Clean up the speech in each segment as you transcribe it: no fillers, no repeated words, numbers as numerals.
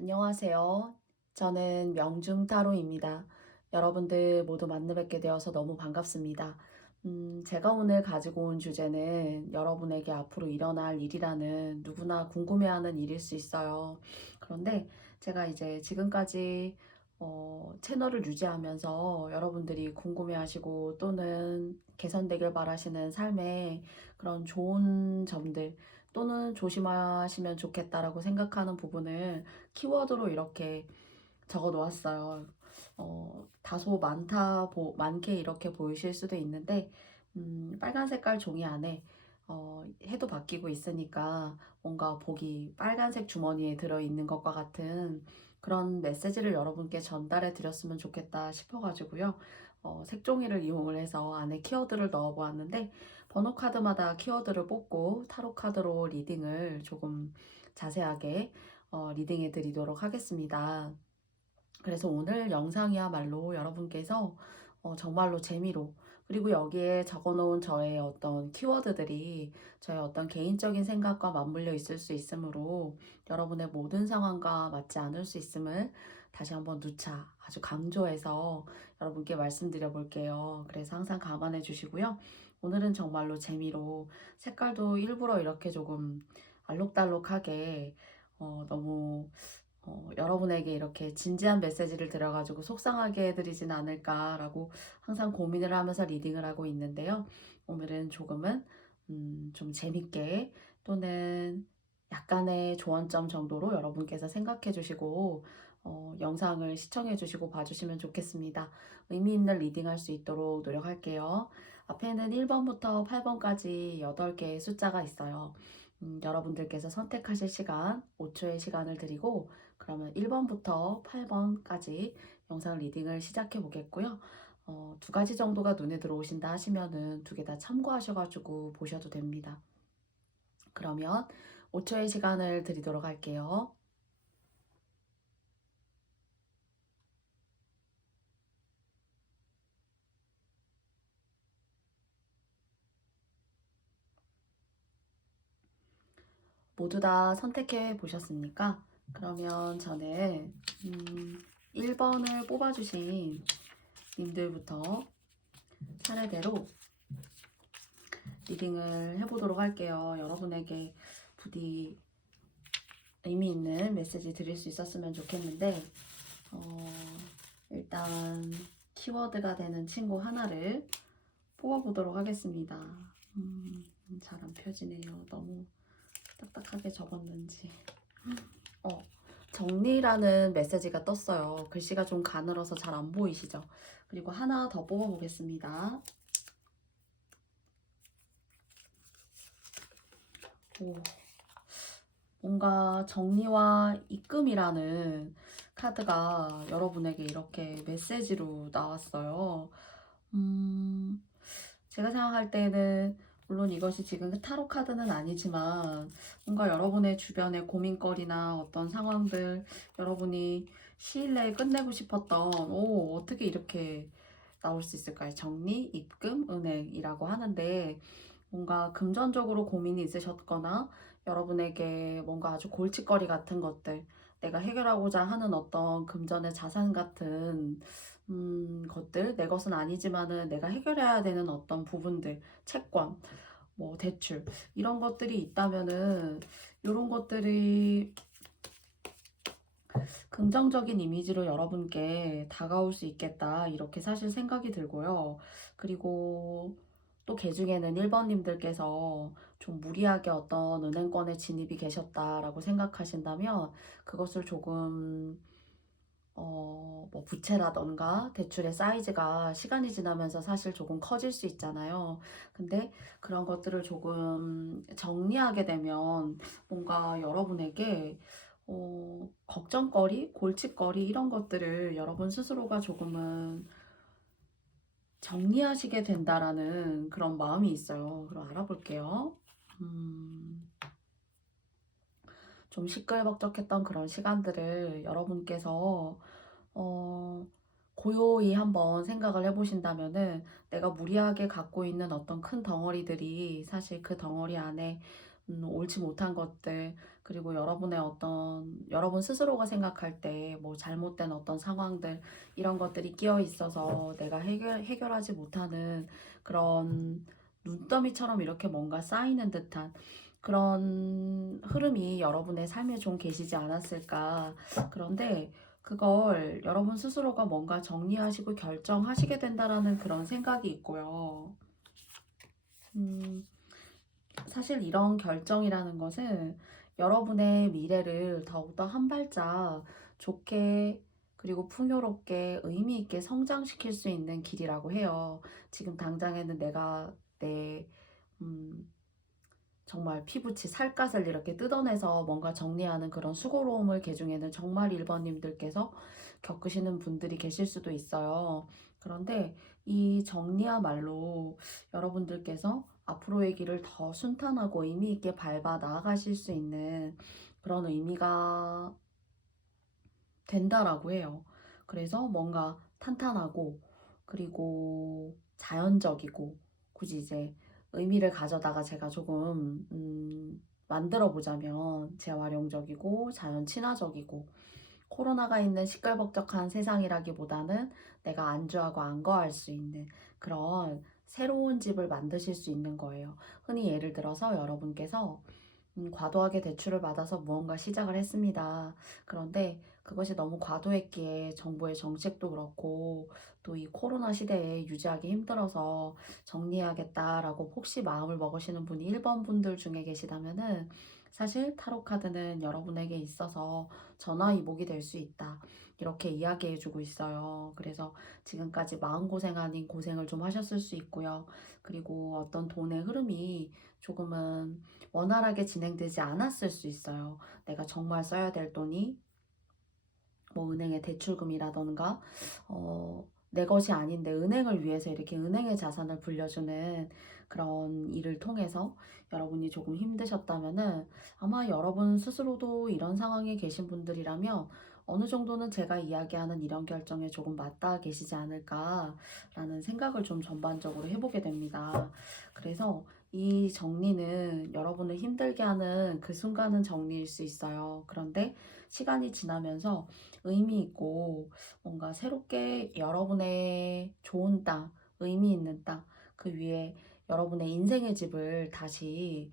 안녕하세요. 저는 명중타로입니다. 여러분들 모두 만나 뵙게 되어서 너무 반갑습니다. 제가 오늘 가지고 온 주제는 여러분에게 앞으로 일어날 일이라는 누구나 궁금해하는 일일 수 있어요. 그런데 제가 이제 지금까지 채널을 유지하면서 여러분들이 궁금해하시고 또는 개선되길 바라시는 삶의 그런 좋은 점들 또는 조심하시면 좋겠다라고 생각하는 부분을 키워드로 이렇게 적어 놓았어요. 다소 많게 이렇게 보이실 수도 있는데, 빨간 색깔 종이 안에 해도 바뀌고 있으니까 뭔가 복이 빨간색 주머니에 들어있는 것과 같은 그런 메시지를 여러분께 전달해 드렸으면 좋겠다 싶어가지고요. 색종이를 이용을 해서 안에 키워드를 넣어 보았는데, 번호 카드마다 키워드를 뽑고 타로 카드로 리딩을 조금 자세하게 리딩해 드리도록 하겠습니다. 그래서 오늘 영상이야말로 여러분께서 정말로 재미로, 그리고 여기에 적어놓은 저의 어떤 키워드들이 저의 어떤 개인적인 생각과 맞물려 있을 수 있으므로 여러분의 모든 상황과 맞지 않을 수 있음을 다시 한번 누차 아주 강조해서 여러분께 말씀드려 볼게요. 그래서 항상 감안해 주시고요. 오늘은 정말로 재미로 색깔도 일부러 이렇게 조금 알록달록하게 너무 여러분에게 이렇게 진지한 메시지를 드려가지고 속상하게 해드리진 않을까라고 항상 고민을 하면서 리딩을 하고 있는데요. 오늘은 조금은 좀 재밌게 또는 약간의 조언점 정도로 여러분께서 생각해 주시고 영상을 시청해 주시고 봐주시면 좋겠습니다. 의미 있는 리딩 할 수 있도록 노력할게요. 앞에는 1번부터 8번까지 8개의 숫자가 있어요. 여러분들께서 선택하실 시간 5초의 시간을 드리고 그러면 1번부터 8번까지 영상 리딩을 시작해 보겠고요. 두 가지 정도가 눈에 들어오신다 하시면은 두 개 다 참고하셔가지고 보셔도 됩니다. 그러면 5초의 시간을 드리도록 할게요. 모두 다 선택해 보셨습니까? 그러면 저는 1번을 뽑아주신 님들부터 차례대로 리딩을 해보도록 할게요. 여러분에게 부디 의미 있는 메시지 드릴 수 있었으면 좋겠는데 어, 일단 키워드가 되는 친구 하나를 뽑아보도록 하겠습니다. 잘 안 펴지네요. 너무 딱딱하게 적었는지. 어, 정리라는 메시지가 떴어요. 글씨가 좀 가늘어서 잘 안 보이시죠? 그리고 하나 더 뽑아보겠습니다. 오, 뭔가 정리와 입금이라는 카드가 여러분에게 이렇게 메시지로 나왔어요. 음, 제가 생각할 때는 물론 이것이 지금 타로 카드는 아니지만 뭔가 여러분의 주변의 고민거리나 어떤 상황들 여러분이 시일 내에 끝내고 싶었던 어떻게 이렇게 나올 수 있을까요? 정리, 입금, 은행이라고 하는데 뭔가 금전적으로 고민이 있으셨거나 여러분에게 뭔가 아주 골칫거리 같은 것들 내가 해결하고자 하는 어떤 금전의 자산 같은 것들 내 것은 아니지만은 내가 해결해야 되는 어떤 부분들 채권 뭐 대출 이런 것들이 있다면은 이런 것들이 긍정적인 이미지로 여러분께 다가올 수 있겠다 이렇게 사실 생각이 들고요. 그리고 또 개중에는 1번님들께서 좀 무리하게 어떤 은행권에 진입이 계셨다라고 생각하신다면 그것을 조금 뭐 부채라던가 대출의 사이즈가 시간이 지나면서 사실 조금 커질 수 있잖아요. 근데 그런 것들을 조금 정리하게 되면 뭔가 여러분에게 걱정거리, 골칫거리 이런 것들을 여러분 스스로가 조금은 정리하시게 된다라는 그런 마음이 있어요. 그럼 알아볼게요. 좀 시끌벅적했던 그런 시간들을 여러분께서 어, 고요히 한번 생각을 해보신다면은 내가 무리하게 갖고 있는 어떤 큰 덩어리들이 사실 그 덩어리 안에 옳지 못한 것들, 그리고 여러분 스스로가 생각할 때 뭐 잘못된 어떤 상황들, 이런 것들이 끼어 있어서 내가 해결하지 못하는 그런 눈더미처럼 이렇게 뭔가 쌓이는 듯한 그런 흐름이 여러분의 삶에 좀 계시지 않았을까. 그런데 그걸 여러분 스스로가 뭔가 정리하시고 결정하시게 된다라는 그런 생각이 있고요. 음, 사실 이런 결정이라는 것은 여러분의 미래를 더욱더 한 발짝 좋게, 그리고 풍요롭게 의미 있게 성장시킬 수 있는 길이라고 해요. 지금 당장에는 내가 내 음, 정말 피부치 살갗을 이렇게 뜯어내서 뭔가 정리하는 그런 수고로움을 개중에는 정말 1번님들께서 겪으시는 분들이 계실 수도 있어요. 그런데 이 정리야말로 여러분들께서 앞으로의 길을 더 순탄하고 의미 있게 밟아 나아가실 수 있는 그런 의미가 된다라고 해요. 그래서 뭔가 탄탄하고, 그리고 자연적이고, 굳이 이제 의미를 가져다가 제가 조금 만들어 보자면 재활용적이고 자연 친화적이고, 코로나가 있는 시끌벅적한 세상이라기보다는 내가 안주하고 안거할 수 있는 그런 새로운 집을 만드실 수 있는 거예요. 흔히 예를 들어서 여러분께서 과도하게 대출을 받아서 무언가 시작을 했습니다. 그런데 그것이 너무 과도했기에 정부의 정책도 그렇고 또 이 코로나 시대에 유지하기 힘들어서 정리해야겠다라고 혹시 마음을 먹으시는 분이 1번 분들 중에 계시다면은, 사실 타로 카드는 여러분에게 있어서 전화위복이 될 수 있다, 이렇게 이야기해주고 있어요. 그래서 지금까지 마음고생 아닌 고생을 좀 하셨을 수 있고요. 그리고 어떤 돈의 흐름이 조금은 원활하게 진행되지 않았을 수 있어요. 내가 정말 써야 될 돈이 뭐 은행의 대출금이라던가 내 것이 아닌데 은행을 위해서 이렇게 은행의 자산을 불려주는 그런 일을 통해서 여러분이 조금 힘드셨다면은, 아마 여러분 스스로도 이런 상황에 계신 분들이라면 어느 정도는 제가 이야기하는 이런 결정에 조금 맞닿아 계시지 않을까라는 생각을 좀 전반적으로 해보게 됩니다. 그래서 이 정리는 여러분을 힘들게 하는 그 순간은 정리일 수 있어요. 그런데 시간이 지나면서 의미 있고 뭔가 새롭게 여러분의 좋은 땅, 의미 있는 땅, 그 위에 여러분의 인생의 집을 다시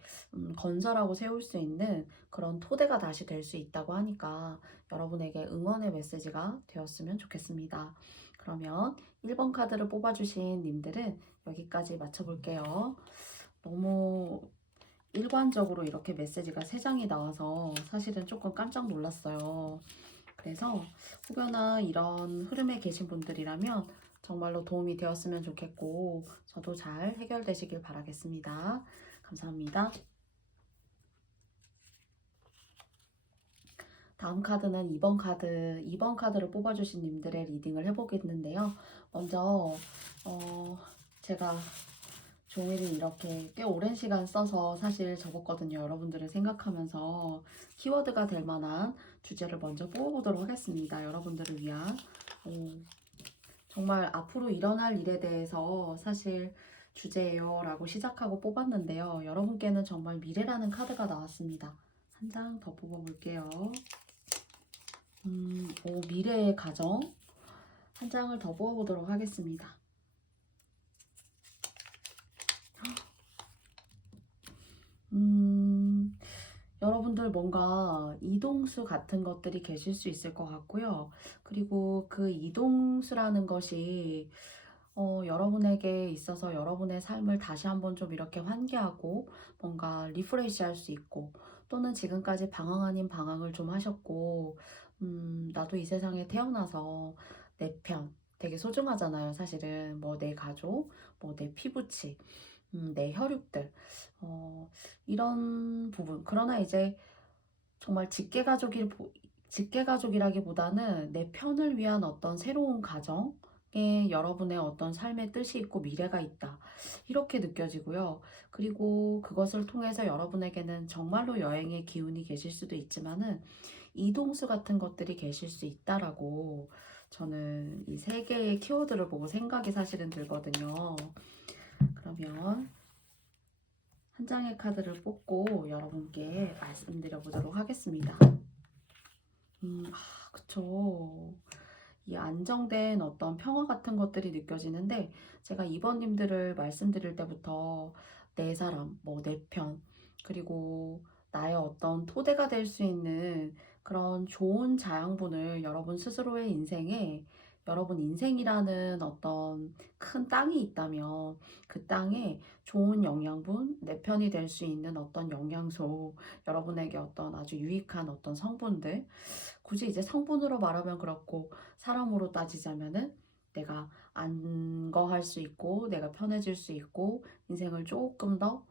건설하고 세울 수 있는 그런 토대가 다시 될 수 있다고 하니까 여러분에게 응원의 메시지가 되었으면 좋겠습니다. 그러면 1번 카드를 뽑아주신 님들은 여기까지 맞춰볼게요. 너무 일관적으로 이렇게 메시지가 3장이 나와서 사실은 조금 깜짝 놀랐어요. 그래서 혹여나 이런 흐름에 계신 분들이라면 정말로 도움이 되었으면 좋겠고, 저도 잘 해결되시길 바라겠습니다. 감사합니다. 다음 카드는 2번 카드를 뽑아주신 님들의 리딩을 해보겠는데요. 먼저, 제가 종이를 이렇게 꽤 오랜 시간 써서 사실 적었거든요. 여러분들을 생각하면서 키워드가 될 만한 주제를 먼저 뽑아보도록 하겠습니다. 여러분들을 위한. 정말 앞으로 일어날 일에 대해서 사실 주제예요 라고 시작하고 뽑았는데요. 여러분께는 정말 미래라는 카드가 나왔습니다. 한 장 더 뽑아볼게요. 미래의 가정. 한 장을 더 뽑아보도록 하겠습니다. 여러분들 뭔가 이동수 같은 것들이 계실 수 있을 것 같고요. 그리고 그 이동수라는 것이 여러분에게 있어서 여러분의 삶을 다시 한번 좀 이렇게 환기하고 뭔가 리프레시 할 수 있고, 또는 지금까지 방황 아닌 방황을 좀 하셨고, 나도 이 세상에 태어나서 내 편 되게 소중하잖아요. 사실은 뭐 내 가족, 뭐 내 피부치, 내 혈육들, 이런 부분. 그러나 이제 정말 직계가족이라기보다는 내 편을 위한 어떤 새로운 가정에 여러분의 어떤 삶의 뜻이 있고 미래가 있다, 이렇게 느껴지고요. 그리고 그것을 통해서 여러분에게는 정말로 여행의 기운이 계실 수도 있지만은 이동수 같은 것들이 계실 수 있다라고, 저는 이 3개의 키워드를 보고 생각이 사실은 들거든요. 그러면 한 장의 카드를 뽑고 여러분께 말씀드려 보도록 하겠습니다. 그쵸. 이 안정된 어떤 평화 같은 것들이 느껴지는데, 제가 이번님들을 말씀드릴 때부터 내 사람, 뭐 내 편, 그리고 나의 어떤 토대가 될 수 있는 그런 좋은 자양분을 여러분 스스로의 인생에, 여러분 인생이라는 어떤 큰 땅이 있다면 그 땅에 좋은 영양분, 내 편이 될 수 있는 어떤 영양소, 여러분에게 어떤 아주 유익한 어떤 성분들, 굳이 이제 성분으로 말하면 그렇고 사람으로 따지자면은 내가 안거할 수 있고 내가 편해질 수 있고 인생을 조금 더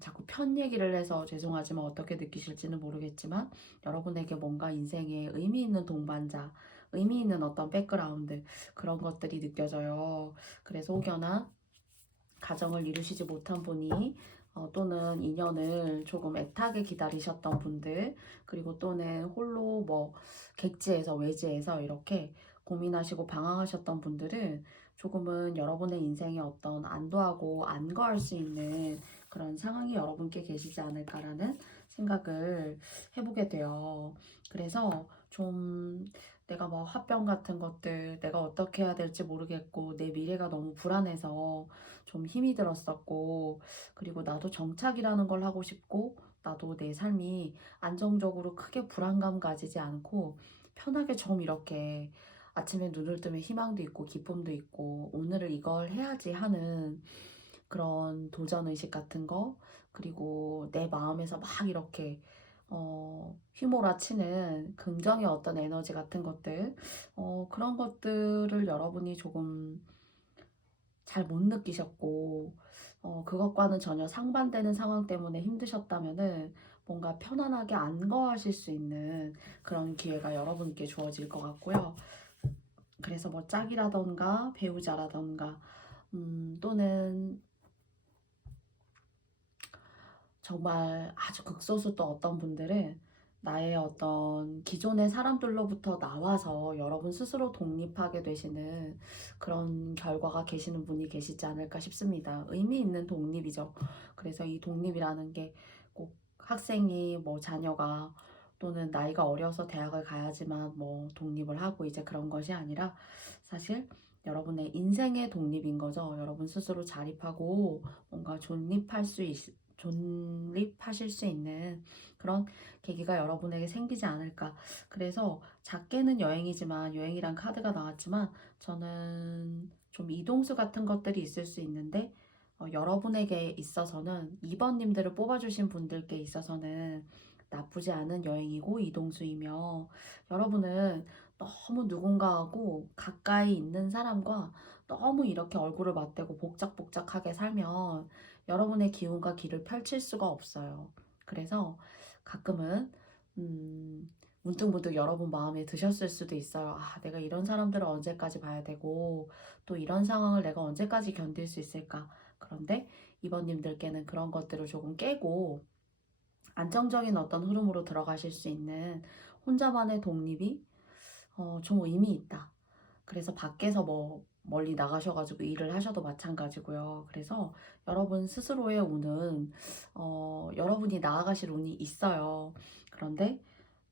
자꾸 편 얘기를 해서 죄송하지만 어떻게 느끼실지는 모르겠지만 여러분에게 뭔가 인생에 의미 있는 동반자, 의미 있는 어떤 백그라운드, 그런 것들이 느껴져요. 그래서 혹여나 가정을 이루시지 못한 분이, 또는 인연을 조금 애타게 기다리셨던 분들, 그리고 또는 홀로 뭐 객지에서 외지에서 이렇게 고민하시고 방황하셨던 분들은 조금은 여러분의 인생에 어떤 안도하고 안거할 수 있는 그런 상황이 여러분께 계시지 않을까라는 생각을 해보게 돼요. 그래서 좀 내가 뭐 화병 같은 것들, 내가 어떻게 해야 될지 모르겠고 내 미래가 너무 불안해서 좀 힘이 들었었고, 그리고 나도 정착이라는 걸 하고 싶고, 나도 내 삶이 안정적으로 크게 불안감 가지지 않고 편하게 좀 이렇게 아침에 눈을 뜨면 희망도 있고 기쁨도 있고 오늘을 이걸 해야지 하는 그런 도전의식 같은 거, 그리고 내 마음에서 막 이렇게 휘몰아치는 긍정의 어떤 에너지 같은 것들, 그런 것들을 여러분이 조금 잘 못 느끼셨고, 그것과는 전혀 상반되는 상황 때문에 힘드셨다면은 뭔가 편안하게 안거하실 수 있는 그런 기회가 여러분께 주어질 것 같고요. 그래서 뭐 짝이라던가 배우자라던가, 또는 정말 아주 극소수 또 어떤 분들은 나의 어떤 기존의 사람들로부터 나와서 여러분 스스로 독립하게 되시는 그런 결과가 계시는 분이 계시지 않을까 싶습니다. 의미 있는 독립이죠. 그래서 이 독립이라는 게 꼭 학생이 뭐 자녀가 또는 나이가 어려서 대학을 가야지만 뭐 독립을 하고 이제 그런 것이 아니라 사실 여러분의 인생의 독립인 거죠. 여러분 스스로 자립하고 뭔가 존립하실 수 있는 그런 계기가 여러분에게 생기지 않을까. 그래서 작게는 여행이지만, 여행이란 카드가 나왔지만 저는 좀 이동수 같은 것들이 있을 수 있는데, 여러분에게 있어서는, 2번님들을 뽑아주신 분들께 있어서는 나쁘지 않은 여행이고 이동수이며, 여러분은 너무 누군가하고 가까이 있는 사람과 너무 이렇게 얼굴을 맞대고 복작복작하게 살면 여러분의 기운과 길을 펼칠 수가 없어요. 그래서 가끔은 문득문득 여러분 마음에 드셨을 수도 있어요. 아, 내가 이런 사람들을 언제까지 봐야 되고 또 이런 상황을 내가 언제까지 견딜 수 있을까. 그런데 이번님들께는 그런 것들을 조금 깨고 안정적인 어떤 흐름으로 들어가실 수 있는 혼자만의 독립이 좀 의미 있다. 그래서 밖에서 뭐 멀리 나가셔가지고 일을 하셔도 마찬가지고요. 그래서 여러분 스스로의 운은, 여러분이 나아가실 운이 있어요. 그런데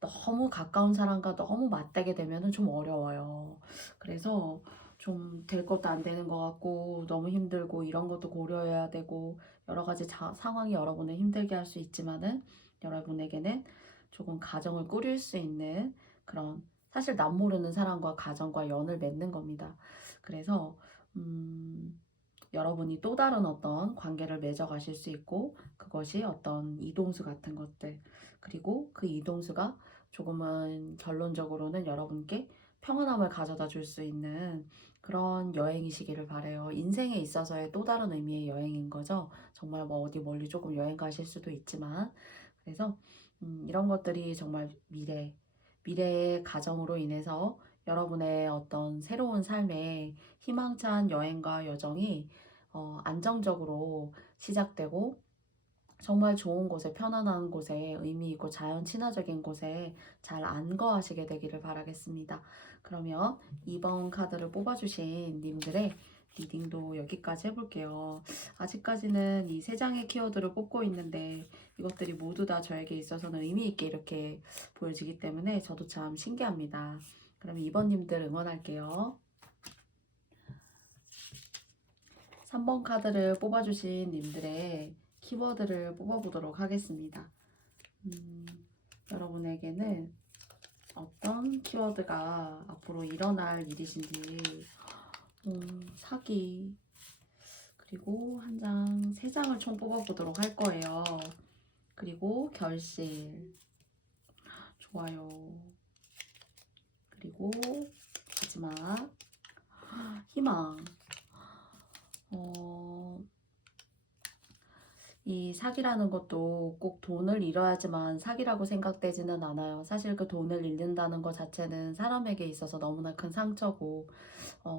너무 가까운 사람과 너무 맞대게 되면은 좀 어려워요. 그래서 좀 될 것도 안 되는 것 같고 너무 힘들고 이런 것도 고려해야 되고 여러 가지 상황이 여러분을 힘들게 할 수 있지만은 여러분에게는 조금 가정을 꾸릴 수 있는 그런, 사실 남 모르는 사람과 가정과 연을 맺는 겁니다. 그래서 여러분이 또 다른 어떤 관계를 맺어가실 수 있고 그것이 어떤 이동수 같은 것들, 그리고 그 이동수가 조금은 결론적으로는 여러분께 평안함을 가져다 줄 수 있는 그런 여행이시기를 바래요. 인생에 있어서의 또 다른 의미의 여행인 거죠. 정말 뭐 어디 멀리 조금 여행 가실 수도 있지만, 그래서 이런 것들이 정말 미래의 가정으로 인해서 여러분의 어떤 새로운 삶의 희망찬 여행과 여정이 안정적으로 시작되고 정말 좋은 곳에, 편안한 곳에, 의미 있고 자연 친화적인 곳에 잘 안거하시게 되기를 바라겠습니다. 그러면 2번 카드를 뽑아주신 님들의 리딩도 여기까지 해볼게요. 아직까지는 이 세 장의 키워드를 뽑고 있는데 이것들이 모두 다 저에게 있어서는 의미 있게 이렇게 보여지기 때문에 저도 참 신기합니다. 그러면 2번님들 응원할게요. 3번 카드를 뽑아주신 님들의 키워드를 뽑아보도록 하겠습니다. 여러분에게는 어떤 키워드가 앞으로 일어날 일이신지, 사기, 그리고 한 장, 세 장을 총 뽑아보도록 할 거예요. 그리고 결실, 좋아요. 그리고 마지막, 희망. 이 사기라는 것도 꼭 돈을 잃어야지만 사기라고 생각되지는 않아요. 사실 그 돈을 잃는다는 것 자체는 사람에게 있어서 너무나 큰 상처고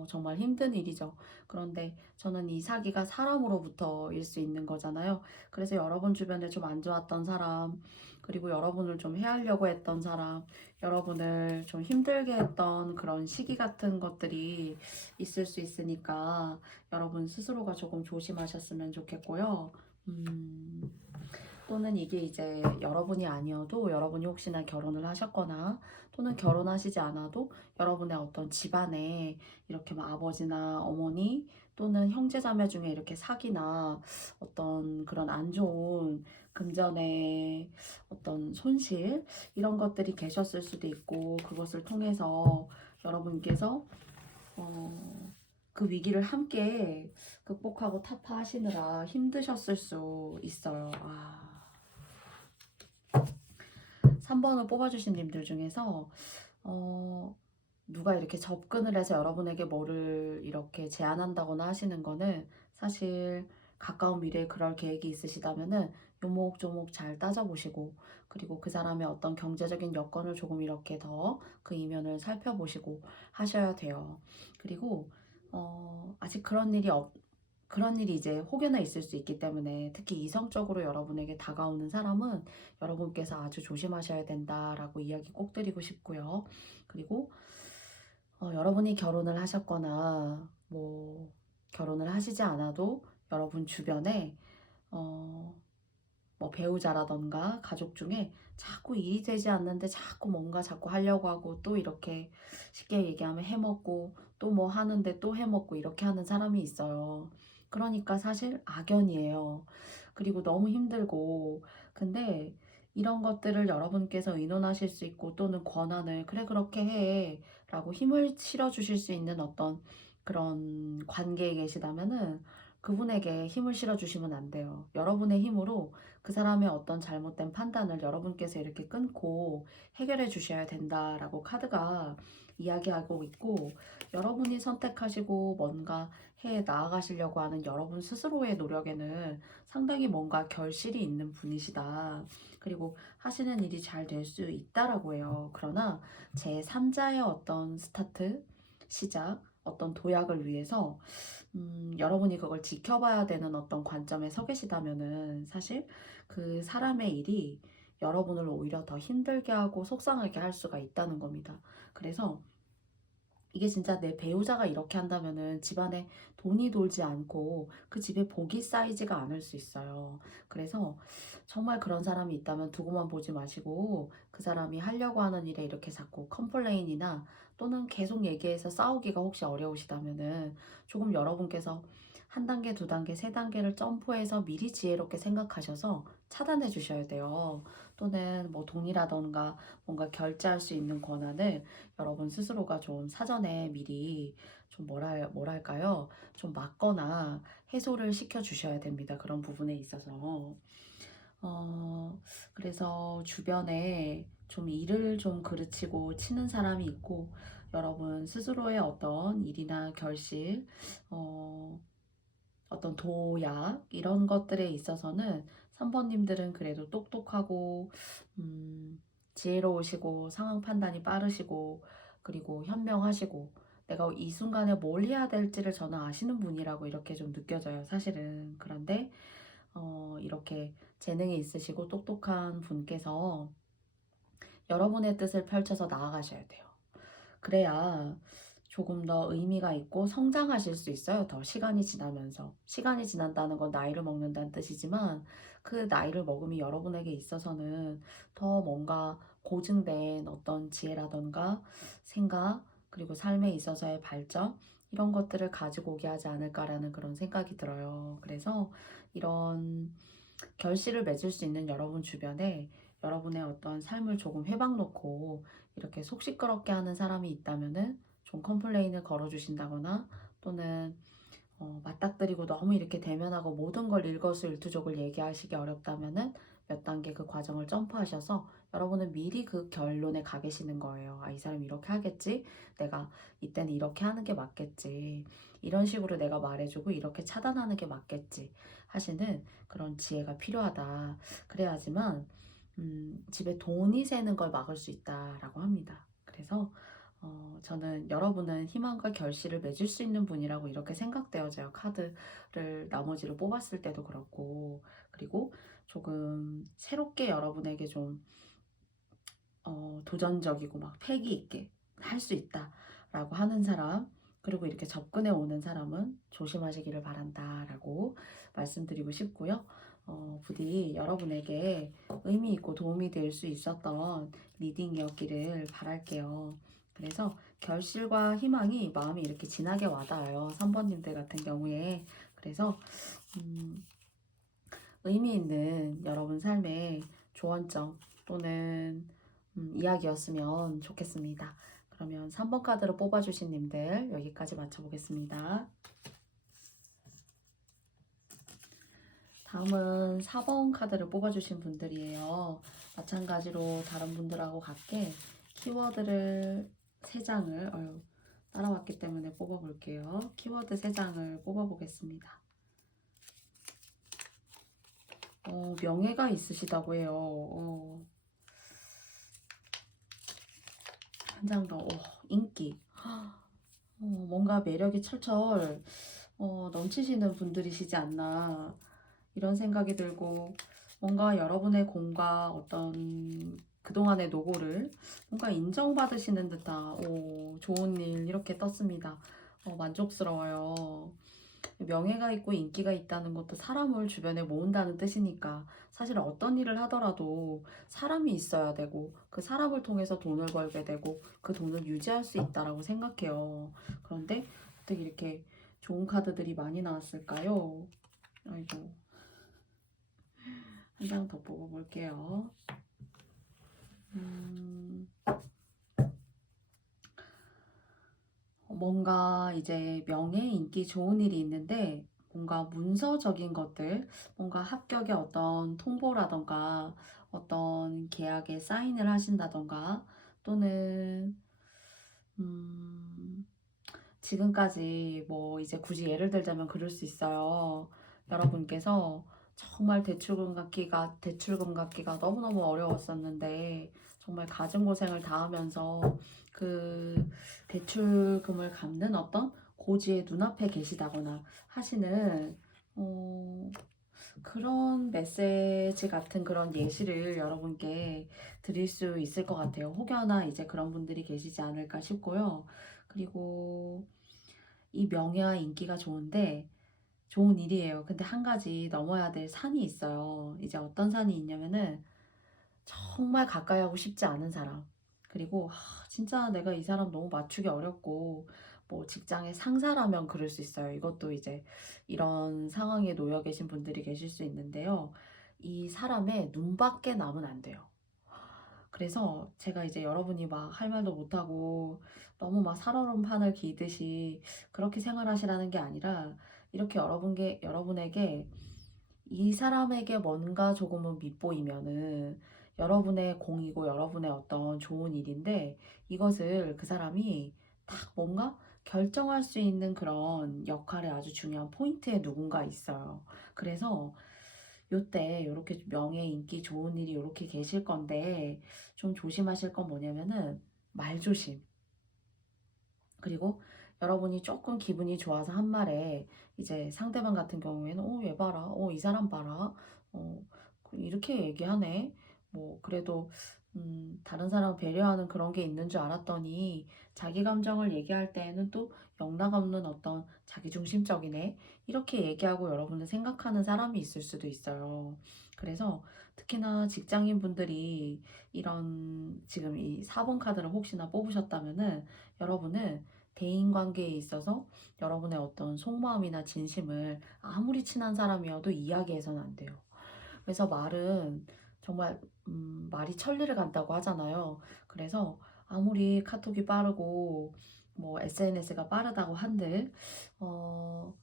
정말 힘든 일이죠. 그런데 저는 이 사기가 사람으로부터일 수 있는 거잖아요. 그래서 여러분 주변에 좀 안 좋았던 사람, 그리고 여러분을 좀 해하려고 했던 사람, 여러분을 좀 힘들게 했던 그런 시기 같은 것들이 있을 수 있으니까 여러분 스스로가 조금 조심하셨으면 좋겠고요. 또는 이게 이제 여러분이 아니어도 여러분이 혹시나 결혼을 하셨거나 또는 결혼하시지 않아도 여러분의 어떤 집안에 이렇게 막 아버지나 어머니 또는 형제자매 중에 이렇게 사기나 어떤 그런 안 좋은 금전의 어떤 손실 이런 것들이 계셨을 수도 있고 그것을 통해서 여러분께서 그 위기를 함께 극복하고 타파하시느라 힘드셨을 수 있어요. 3번을 뽑아주신 님들 중에서 누가 이렇게 접근을 해서 여러분에게 뭐를 이렇게 제안한다거나 하시는 거는 사실 가까운 미래에 그럴 계획이 있으시다면은 요목조목 잘 따져보시고 그리고 그 사람의 어떤 경제적인 여건을 조금 이렇게 더 그 이면을 살펴보시고 하셔야 돼요. 그리고 아직 그런 일이 이제 혹여나 있을 수 있기 때문에 특히 이성적으로 여러분에게 다가오는 사람은 여러분께서 아주 조심하셔야 된다라고 이야기 꼭 드리고 싶고요. 그리고 여러분이 결혼을 하셨거나 뭐 결혼을 하시지 않아도 여러분 주변에 뭐 배우자라던가 가족 중에 자꾸 일이 되지 않는데 자꾸 뭔가 자꾸 하려고 하고 또 이렇게 쉽게 얘기하면 해먹고 또 뭐 하는데 또 해먹고 이렇게 하는 사람이 있어요. 그러니까 사실 악연이에요. 그리고 너무 힘들고 근데 이런 것들을 여러분께서 의논하실 수 있고 또는 권한을 그래 그렇게 해 라고 힘을 실어주실 수 있는 어떤 그런 관계에 계시다면은 그분에게 힘을 실어주시면 안 돼요. 여러분의 힘으로 그 사람의 어떤 잘못된 판단을 여러분께서 이렇게 끊고 해결해 주셔야 된다라고 카드가 이야기하고 있고 여러분이 선택하시고 뭔가 해 나아가시려고 하는 여러분 스스로의 노력에는 상당히 뭔가 결실이 있는 분이시다. 그리고 하시는 일이 잘 될 수 있다라고 해요. 그러나 제3자의 어떤 스타트, 시작, 어떤 도약을 위해서 여러분이 그걸 지켜봐야 되는 어떤 관점에 서 계시다면은 사실 그 사람의 일이 여러분을 오히려 더 힘들게 하고 속상하게 할 수가 있다는 겁니다. 그래서 이게 진짜 내 배우자가 이렇게 한다면은 집안에 돈이 돌지 않고 그 집에 복이 쌓이지가 않을 수 있어요. 그래서 정말 그런 사람이 있다면 두고만 보지 마시고 그 사람이 하려고 하는 일에 이렇게 자꾸 컴플레인이나 또는 계속 얘기해서 싸우기가 혹시 어려우시다면은 조금 여러분께서 한 단계, 두 단계, 세 단계를 점프해서 미리 지혜롭게 생각하셔서 차단해 주셔야 돼요. 또는 뭐 돈이라던가 뭔가 결제할 수 있는 권한을 여러분 스스로가 좀 사전에 미리 좀 뭐랄까요? 좀 막거나 해소를 시켜 주셔야 됩니다. 그런 부분에 있어서. 어, 그래서 주변에 좀 일을 좀 그르치고 치는 사람이 있고 여러분 스스로의 어떤 일이나 결실, 어떤 도약 이런 것들에 있어서는 3번님들은 그래도 똑똑하고 지혜로우시고 상황 판단이 빠르시고 그리고 현명하시고 내가 이 순간에 뭘 해야 될지를 저는 아시는 분이라고 이렇게 좀 느껴져요 사실은. 그런데 이렇게 재능이 있으시고 똑똑한 분께서 여러분의 뜻을 펼쳐서 나아가셔야 돼요. 그래야 조금 더 의미가 있고 성장하실 수 있어요. 더 시간이 지나면서. 시간이 지난다는 건 나이를 먹는다는 뜻이지만 그 나이를 먹음이 여러분에게 있어서는 더 뭔가 고증된 어떤 지혜라던가 생각 그리고 삶에 있어서의 발전 이런 것들을 가지고 오게 하지 않을까라는 그런 생각이 들어요. 그래서 이런 결실을 맺을 수 있는 여러분 주변에 여러분의 어떤 삶을 조금 회방 놓고 이렇게 속 시끄럽게 하는 사람이 있다면은 좀 컴플레인을 걸어주신다거나 또는 맞닥뜨리고 너무 이렇게 대면하고 모든 걸 일거수일투족을 얘기하시기 어렵다면은 몇 단계 그 과정을 점프하셔서 여러분은 미리 그 결론에 가 계시는 거예요. 아, 이 사람이 이렇게 하겠지? 내가 이때는 이렇게 하는 게 맞겠지. 이런 식으로 내가 말해주고 이렇게 차단하는 게 맞겠지. 하시는 그런 지혜가 필요하다. 그래야지만 집에 돈이 새는 걸 막을 수 있다라고 합니다. 그래서 저는 여러분은 희망과 결실을 맺을 수 있는 분이라고 이렇게 생각되어져요. 카드를 나머지를 뽑았을 때도 그렇고 그리고 조금 새롭게 여러분에게 좀 도전적이고 막 패기 있게 할 수 있다라고 하는 사람 그리고 이렇게 접근해 오는 사람은 조심하시기를 바란다라고 말씀드리고 싶고요. 부디 여러분에게 의미 있고 도움이 될 수 있었던 리딩이었기를 바랄게요. 그래서 결실과 희망이 마음이 이렇게 진하게 와닿아요. 3번님들 같은 경우에. 그래서 의미 있는 여러분 삶의 조언점 또는 이야기였으면 좋겠습니다. 그러면 3번 카드를 뽑아주신 님들 여기까지 맞춰보겠습니다. 다음은 4번 카드를 뽑아주신 분들이에요. 마찬가지로 다른 분들하고 같게 키워드를 3장을 따라왔기 때문에 뽑아볼게요. 키워드 3장을 뽑아보겠습니다. 명예가 있으시다고 해요. 한 장 더. 인기. 뭔가 매력이 철철 넘치시는 분들이시지 않나 이런 생각이 들고 뭔가 여러분의 공과 어떤 그동안의 노고를 뭔가 인정받으시는 듯한 좋은 일 이렇게 떴습니다. 만족스러워요. 명예가 있고 인기가 있다는 것도 사람을 주변에 모은다는 뜻이니까 사실 어떤 일을 하더라도 사람이 있어야 되고 그 사람을 통해서 돈을 벌게 되고 그 돈을 유지할 수 있다라고 생각해요. 그런데 어떻게 이렇게 좋은 카드들이 많이 나왔을까요? 아이고, 한 장 더 뽑아볼게요. 뭔가 이제 명예, 인기 좋은 일이 있는데 뭔가 문서적인 것들, 뭔가 합격의 어떤 통보라던가 어떤 계약에 사인을 하신다던가 또는 지금까지 뭐 이제 굳이 예를 들자면 그럴 수 있어요. 여러분께서 정말 대출금 갚기가 너무너무 어려웠었는데 정말 가진 고생을 다하면서 그 대출금을 갚는 어떤 고지의 눈앞에 계시다거나 하시는 그런 메시지 같은 그런 예시를 여러분께 드릴 수 있을 것 같아요. 혹여나 이제 그런 분들이 계시지 않을까 싶고요. 그리고 이 명예와 인기가 좋은데 좋은 일이에요. 근데 한 가지 넘어야 될 산이 있어요. 이제 어떤 산이 있냐면은 정말 가까이 하고 싶지 않은 사람. 그리고 진짜 내가 이 사람 너무 맞추기 어렵고 뭐 직장의 상사라면 그럴 수 있어요. 이것도 이제 이런 상황에 놓여 계신 분들이 계실 수 있는데요. 이 사람의 눈밖에 나면 안 돼요. 그래서 제가 이제 여러분이 막 할 말도 못하고 너무 막 살얼음 판을 기듯이 그렇게 생활하시라는 게 아니라 이렇게 여러분에게 이 사람에게 뭔가 조금은 밉보이면은 여러분의 공이고 여러분의 어떤 좋은 일인데 이것을 그 사람이 딱 뭔가 결정할 수 있는 그런 역할에 아주 중요한 포인트에 누군가 있어요. 그래서 요때 요렇게 명예, 인기 좋은 일이 요렇게 계실 건데 좀 조심하실 건 뭐냐면은 말조심. 그리고 여러분이 조금 기분이 좋아서 한 말에 이제 상대방 같은 경우에는 얘 봐라. 이 사람 봐라. 이렇게 얘기하네. 뭐 그래도 다른 사람을 배려하는 그런 게 있는 줄 알았더니 자기 감정을 얘기할 때에는 또 영락없는 어떤 자기중심적이네. 이렇게 얘기하고 여러분을 생각하는 사람이 있을 수도 있어요. 그래서 특히나 직장인 분들이 이런 지금 이 4번 카드를 혹시나 뽑으셨다면은 여러분은 대인관계에 있어서 여러분의 어떤 속마음이나 진심을 아무리 친한 사람이어도 이야기해서는 안 돼요. 그래서 말은 정말 말이 천리를 간다고 하잖아요. 그래서 아무리 카톡이 빠르고 뭐 SNS가 빠르다고 한들 어,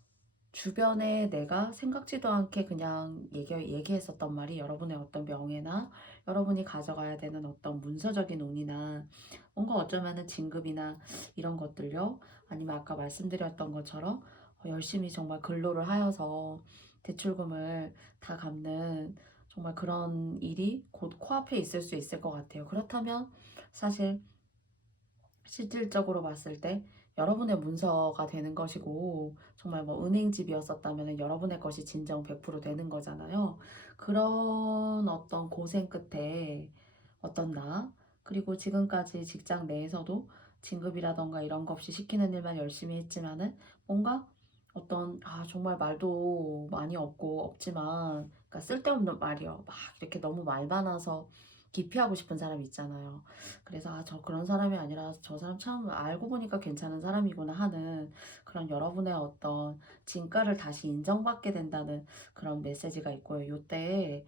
주변에 내가 생각지도 않게 그냥 얘기했었던 말이 여러분의 어떤 명예나 여러분이 가져가야 되는 어떤 문서적인 운이나 뭔가 어쩌면은 진급이나 이런 것들요. 아니면 아까 말씀드렸던 것처럼 열심히 정말 근로를 하여서 대출금을 다 갚는 정말 그런 일이 곧 코앞에 있을 수 있을 것 같아요. 그렇다면 사실 실질적으로 봤을 때 여러분의 문서가 되는 것이고 정말 뭐 은행집이었었다면 여러분의 것이 진정 100% 되는 거잖아요. 그런 어떤 고생 끝에 어떤 나 그리고 지금까지 직장 내에서도 진급이라던가 이런 거 없이 시키는 일만 열심히 했지만은 뭔가 어떤 정말 말도 많이 없고 없지만 그러니까 쓸데없는 말이요. 막 이렇게 너무 말 많아서 기피하고 싶은 사람 있잖아요. 그래서 저 그런 사람이 아니라 저 사람 참 알고 보니까 괜찮은 사람이구나 하는 그런 여러분의 어떤 진가를 다시 인정받게 된다는 그런 메시지가 있고요. 요때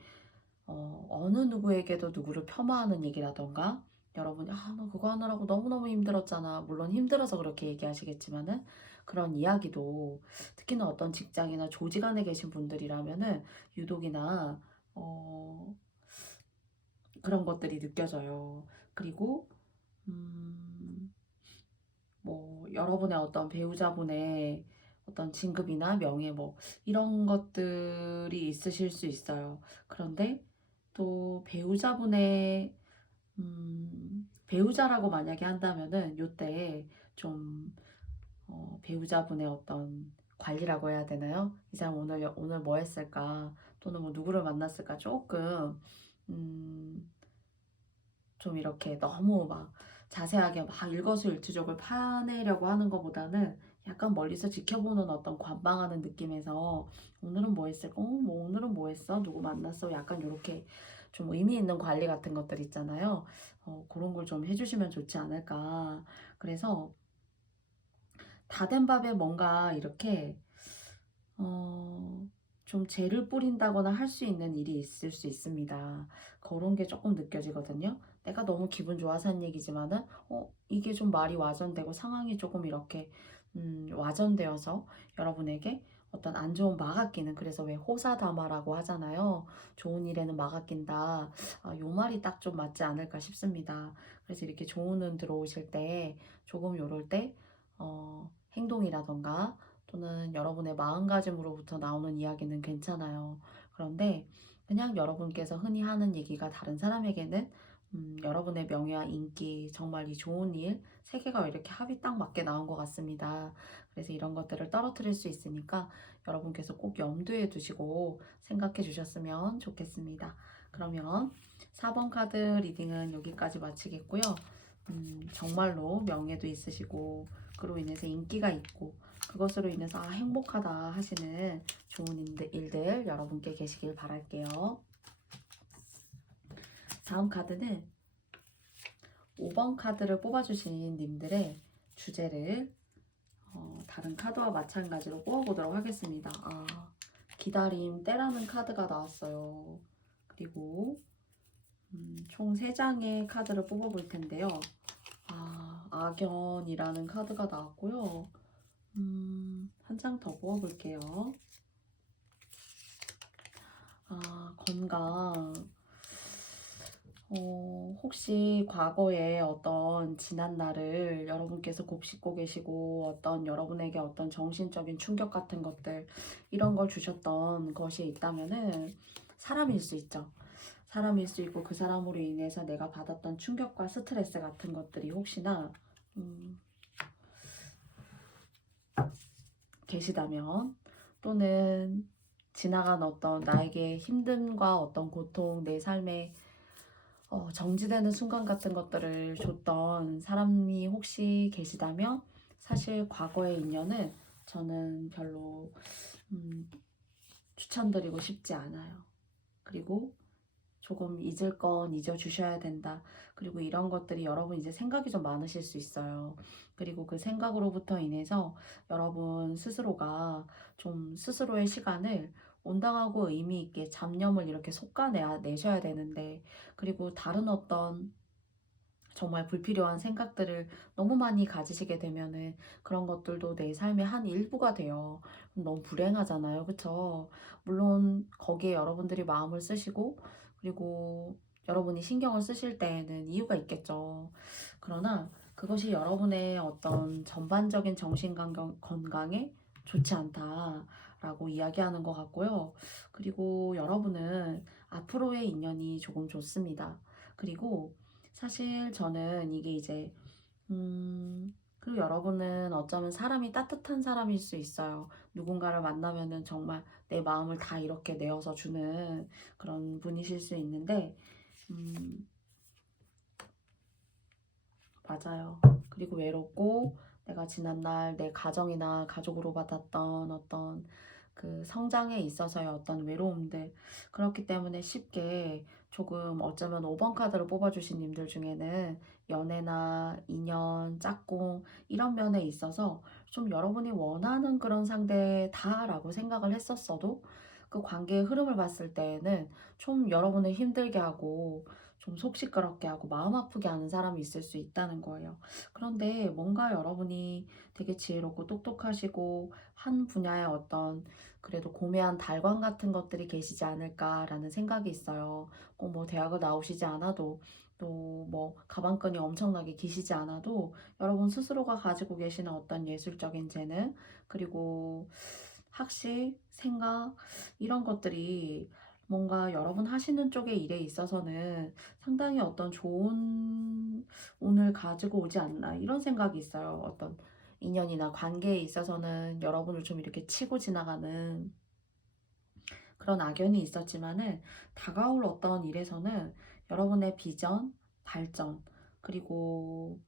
어느 누구에게도 누구를 폄하하는 얘기라던가 여러분이 너 그거 하느라고 너무너무 힘들었잖아. 물론 힘들어서 그렇게 얘기하시겠지만은 그런 이야기도 특히나 어떤 직장이나 조직 안에 계신 분들이라면은 유독이나 어, 그런 것들이 느껴져요. 그리고 음, 뭐 여러분의 어떤 배우자분의 어떤 진급이나 명예 뭐 이런 것들이 있으실 수 있어요. 그런데 또 배우자분의 배우자라고 만약에 한다면은 요때 좀 배우자분의 어떤 관리라고 해야 되나요? 이 사람 오늘 뭐 했을까? 또는 뭐 누구를 만났을까? 조금 음, 좀 이렇게 너무 막 자세하게 막 일거수일투족을 파내려고 하는 것보다는 약간 멀리서 지켜보는 어떤 관망하는 느낌에서 오늘은 뭐 했을까? 뭐 오늘은 뭐 했어? 누구 만났어? 약간 이렇게 좀 의미 있는 관리 같은 것들 있잖아요. 그런 걸 좀 해주시면 좋지 않을까. 그래서 다 된 밥에 뭔가 이렇게 어, 좀 재를 뿌린다거나 할 수 있는 일이 있을 수 있습니다. 그런 게 조금 느껴지거든요. 내가 너무 기분 좋아서 한 얘기지만은, 이게 좀 말이 와전되고 상황이 조금 이렇게, 와전되어서 여러분에게 어떤 안 좋은 막아 끼는, 그래서 왜 호사다마라고 하잖아요. 좋은 일에는 막아 낀다. 요 말이 딱 좀 맞지 않을까 싶습니다. 그래서 이렇게 좋은 운 들어오실 때, 조금 요럴 때, 행동이라던가, 또는 여러분의 마음가짐으로부터 나오는 이야기는 괜찮아요. 그런데 그냥 여러분께서 흔히 하는 얘기가 다른 사람에게는 여러분의 명예와 인기, 정말 이 좋은 일, 세 개가 이렇게 합이 딱 맞게 나온 것 같습니다. 그래서 이런 것들을 떨어뜨릴 수 있으니까 여러분께서 꼭 염두에 두시고 생각해 주셨으면 좋겠습니다. 그러면 4번 카드 리딩은 여기까지 마치겠고요. 정말로 명예도 있으시고 그로 인해서 인기가 있고 그것으로 인해서 행복하다 하시는 좋은 일들 여러분께 계시길 바랄게요. 다음 카드는 5번 카드를 뽑아주신 님들의 주제를 다른 카드와 마찬가지로 뽑아보도록 하겠습니다. 기다림, 때라는 카드가 나왔어요. 그리고 총 3장의 카드를 뽑아볼 텐데요. 악연이라는 카드가 나왔고요. 한 장 더 뽑아볼게요. 건강. 혹시 과거에 어떤 지난 날을 여러분께서 곱씹고 계시고 어떤 여러분에게 어떤 정신적인 충격 같은 것들 이런 걸 주셨던 것이 있다면은 사람일 수 있죠. 사람일 수 있고 그 사람으로 인해서 내가 받았던 충격과 스트레스 같은 것들이 혹시나 계시다면 또는 지나간 어떤 나에게 힘듦과 어떤 고통, 내 삶에 정지되는 순간 같은 것들을 줬던 사람이 혹시 계시다면 사실 과거의 인연은 저는 별로 음, 추천드리고 싶지 않아요. 그리고 조금 잊을 건 잊어주셔야 된다. 그리고 이런 것들이 여러분 이제 생각이 좀 많으실 수 있어요. 그리고 그 생각으로부터 인해서 여러분 스스로가 좀 스스로의 시간을 온당하고 의미 있게 잡념을 이렇게 솎아내셔야 되는데, 그리고 다른 어떤 정말 불필요한 생각들을 너무 많이 가지시게 되면은 그런 것들도 내 삶의 한 일부가 돼요. 그럼 너무 불행하잖아요. 그쵸? 물론 거기에 여러분들이 마음을 쓰시고 그리고 여러분이 신경을 쓰실 때에는 이유가 있겠죠. 그러나 그것이 여러분의 어떤 전반적인 건강에 좋지 않다라고 이야기하는 것 같고요. 그리고 여러분은 앞으로의 인연이 조금 좋습니다. 그리고 사실 저는 이게 이제 그리고 여러분은 어쩌면 사람이 따뜻한 사람일 수 있어요. 누군가를 만나면은 정말 내 마음을 다 이렇게 내어서 주는 그런 분이실 수 있는데, 음, 맞아요. 그리고 외롭고 내가 지난날 내 가정이나 가족으로 받았던 어떤 그 성장에 있어서의 어떤 외로움들, 그렇기 때문에 쉽게 조금 어쩌면 5번 카드를 뽑아주신 님들 중에는 연애나 인연, 짝꿍 이런 면에 있어서 좀 여러분이 원하는 그런 상대다라고 생각을 했었어도 그 관계의 흐름을 봤을 때에는 좀 여러분을 힘들게 하고 좀 속 시끄럽게 하고 마음 아프게 하는 사람이 있을 수 있다는 거예요. 그런데 뭔가 여러분이 되게 지혜롭고 똑똑하시고 한 분야의 어떤 그래도 고매한 달관 같은 것들이 계시지 않을까라는 생각이 있어요. 꼭 뭐 대학을 나오시지 않아도 또 뭐 가방끈이 엄청나게 기시지 않아도 여러분 스스로가 가지고 계시는 어떤 예술적인 재능, 그리고 학식, 생각 이런 것들이 뭔가 여러분 하시는 쪽의 일에 있어서는 상당히 어떤 좋은 운을 가지고 오지 않나 이런 생각이 있어요. 어떤 인연이나 관계에 있어서는 여러분을 좀 이렇게 치고 지나가는 그런 악연이 있었지만은 다가올 어떤 일에서는 여러분의 비전, 발전, 그리고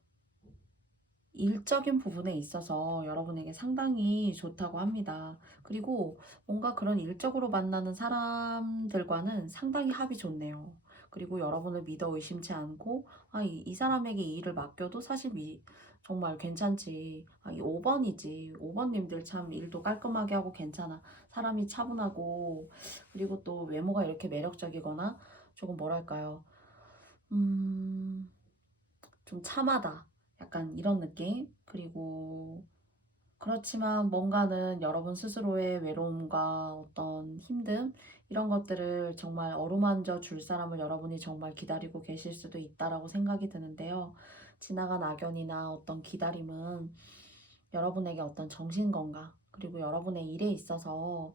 일적인 부분에 있어서 여러분에게 상당히 좋다고 합니다. 그리고 뭔가 그런 일적으로 만나는 사람들과는 상당히 합이 좋네요. 그리고 여러분을 믿어 의심치 않고, 이 사람에게 이 일을 맡겨도 사실 정말 괜찮지. 이 5번이지. 5번님들 참 일도 깔끔하게 하고 괜찮아. 사람이 차분하고, 그리고 또 외모가 이렇게 매력적이거나, 조금 뭐랄까요. 음, 좀 참하다. 약간 이런 느낌? 그리고 그렇지만 뭔가는 여러분 스스로의 외로움과 어떤 힘듦 이런 것들을 정말 어루만져 줄 사람을 여러분이 정말 기다리고 계실 수도 있다라고 생각이 드는데요. 지나간 악연이나 어떤 기다림은 여러분에게 어떤 정신건강 그리고 여러분의 일에 있어서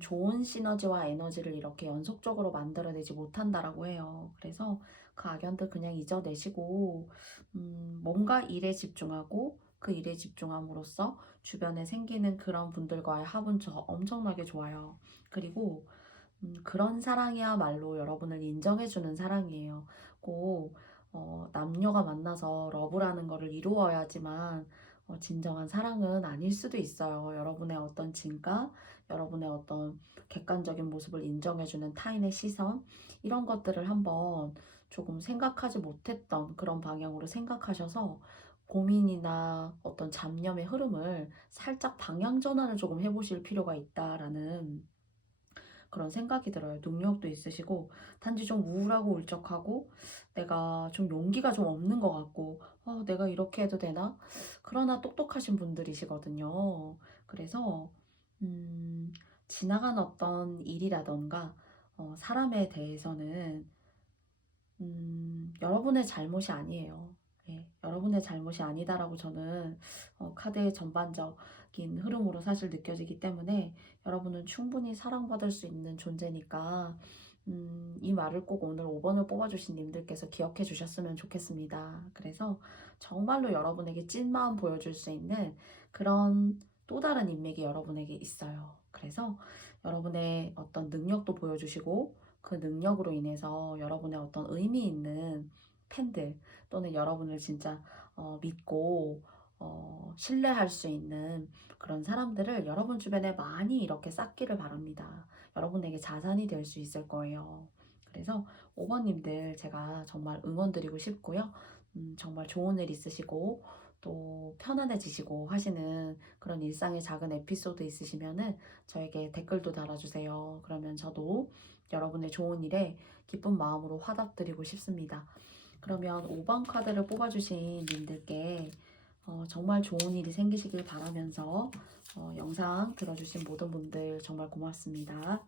좋은 시너지와 에너지를 이렇게 연속적으로 만들어내지 못한다라고 해요. 그래서 그 악연들 그냥 잊어내시고 뭔가 일에 집중하고 그 일에 집중함으로써 주변에 생기는 그런 분들과의 합은 엄청나게 좋아요. 그리고 그런 사랑이야말로 여러분을 인정해주는 사랑이에요. 꼭 남녀가 만나서 러브라는 거를 이루어야지만 진정한 사랑은 아닐 수도 있어요. 여러분의 어떤 진가, 여러분의 어떤 객관적인 모습을 인정해주는 타인의 시선, 이런 것들을 한번 조금 생각하지 못했던 그런 방향으로 생각하셔서 고민이나 어떤 잡념의 흐름을 살짝 방향 전환을 조금 해보실 필요가 있다라는 그런 생각이 들어요. 능력도 있으시고 단지 좀 우울하고 울적하고 내가 좀 용기가 좀 없는 것 같고 내가 이렇게 해도 되나? 그러나 똑똑하신 분들이시거든요. 그래서 지나간 어떤 일이라던가 사람에 대해서는 여러분의 잘못이 아니에요. 예, 여러분의 잘못이 아니다라고 저는 카드의 전반적인 흐름으로 사실 느껴지기 때문에 여러분은 충분히 사랑받을 수 있는 존재니까 이 말을 꼭 오늘 5번을 뽑아주신 님들께서 기억해 주셨으면 좋겠습니다. 그래서 정말로 여러분에게 찐마음 보여줄 수 있는 그런 또 다른 인맥이 여러분에게 있어요. 그래서 여러분의 어떤 능력도 보여주시고 그 능력으로 인해서 여러분의 어떤 의미 있는 팬들 또는 여러분을 진짜 믿고 신뢰할 수 있는 그런 사람들을 여러분 주변에 많이 이렇게 쌓기를 바랍니다. 여러분에게 자산이 될 수 있을 거예요. 그래서 5번님들 제가 정말 응원드리고 싶고요. 정말 좋은 일 있으시고 또 편안해지시고 하시는 그런 일상의 작은 에피소드 있으시면은 저에게 댓글도 달아주세요. 그러면 저도 여러분의 좋은 일에 기쁜 마음으로 화답드리고 싶습니다. 그러면 5번 카드를 뽑아주신 님들께 정말 좋은 일이 생기시길 바라면서 영상 들어주신 모든 분들 정말 고맙습니다.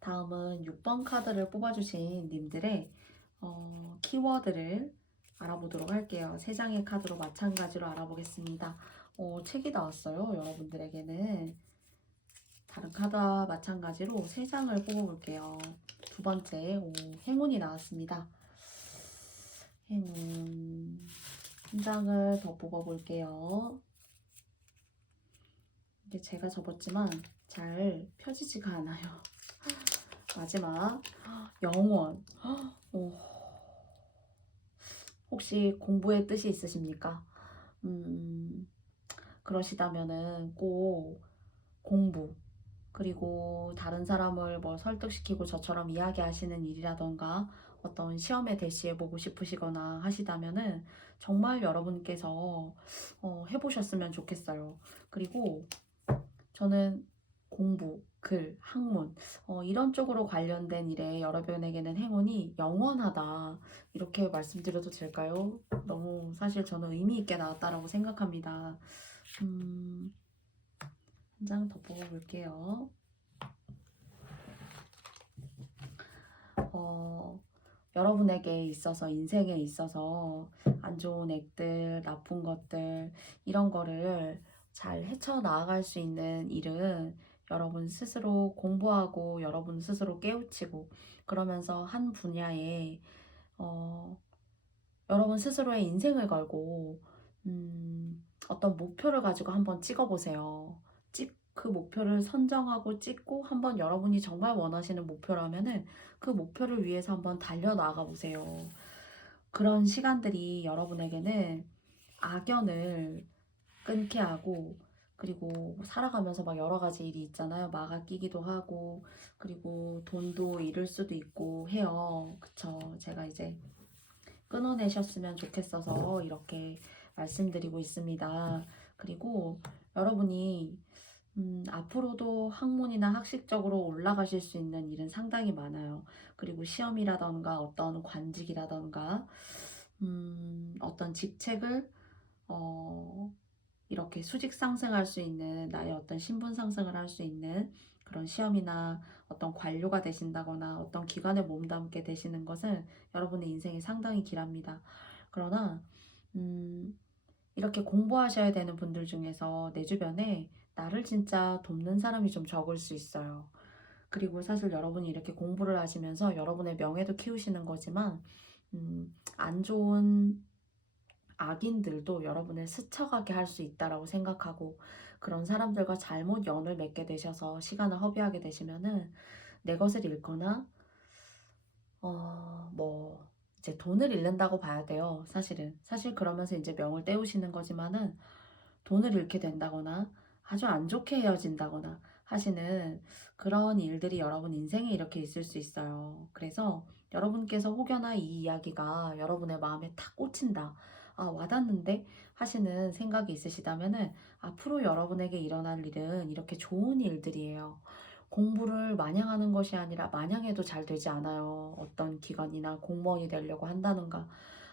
다음은 6번 카드를 뽑아주신 님들의 키워드를 알아보도록 할게요. 3장의 카드로 마찬가지로 알아보겠습니다. 책이 나왔어요. 여러분들에게는 다른 카드와 마찬가지로 3장을 뽑아볼게요. 두 번째, 행운이 나왔습니다. 행운. 한 장을 더 뽑아볼게요. 이게 제가 접었지만 잘 펴지지가 않아요. 마지막, 영원. 혹시 공부의 뜻이 있으십니까? 그러시다면은 꼭 공부, 그리고 다른 사람을 뭐 설득시키고 저처럼 이야기하시는 일이라던가 어떤 시험에 대시해보고 싶으시거나 하시다면은 정말 여러분께서 해보셨으면 좋겠어요. 그리고 저는 공부, 글, 학문 이런 쪽으로 관련된 일에 여러분에게는 행운이 영원하다 이렇게 말씀드려도 될까요? 너무 사실 저는 의미 있게 나왔다라고 생각합니다. 한 장 더 뽑아볼게요. 여러분에게 있어서 인생에 있어서 안 좋은 액들, 나쁜 것들 이런 거를 잘 헤쳐나갈 수 있는 일은 여러분 스스로 공부하고 여러분 스스로 깨우치고 그러면서 한 분야에 여러분 스스로의 인생을 걸고 어떤 목표를 가지고 한번 찍어보세요. 그 목표를 선정하고 찍고 한번 여러분이 정말 원하시는 목표라면은 그 목표를 위해서 한번 달려나가 보세요. 그런 시간들이 여러분에게는 악연을 끊게 하고 그리고 살아가면서 막 여러 가지 일이 있잖아요. 마가 끼기도 하고 그리고 돈도 잃을 수도 있고 해요. 그쵸? 제가 이제 끊어내셨으면 좋겠어서 이렇게 말씀드리고 있습니다. 그리고 여러분이 앞으로도 학문이나 학식적으로 올라가실 수 있는 일은 상당히 많아요. 그리고 시험이라던가 어떤 관직이라던가 어떤 직책을 이렇게 수직 상승할 수 있는 나의 어떤 신분 상승을 할 수 있는 그런 시험이나 어떤 관료가 되신다거나 어떤 기관에 몸담게 되시는 것은 여러분의 인생이 상당히 길합니다. 그러나 이렇게 공부하셔야 되는 분들 중에서 내 주변에 나를 진짜 돕는 사람이 좀 적을 수 있어요. 그리고 사실 여러분이 이렇게 공부를 하시면서 여러분의 명예도 키우시는 거지만 안 좋은 악인들도 여러분을 스쳐가게 할 수 있다라고 생각하고 그런 사람들과 잘못 연을 맺게 되셔서 시간을 허비하게 되시면은 내 것을 잃거나 뭐 이제 돈을 잃는다고 봐야 돼요. 사실은 사실 그러면서 이제 명을 떼우시는 거지만은 돈을 잃게 된다거나 아주 안 좋게 헤어진다거나 하시는 그런 일들이 여러분 인생에 이렇게 있을 수 있어요. 그래서 여러분께서 혹여나 이 이야기가 여러분의 마음에 탁 꽂힌다. 아, 와닿는데 하시는 생각이 있으시다면은 앞으로 여러분에게 일어날 일은 이렇게 좋은 일들이에요. 공부를 마냥 하는 것이 아니라 마냥 해도 잘 되지 않아요. 어떤 기관이나 공무원이 되려고 한다는가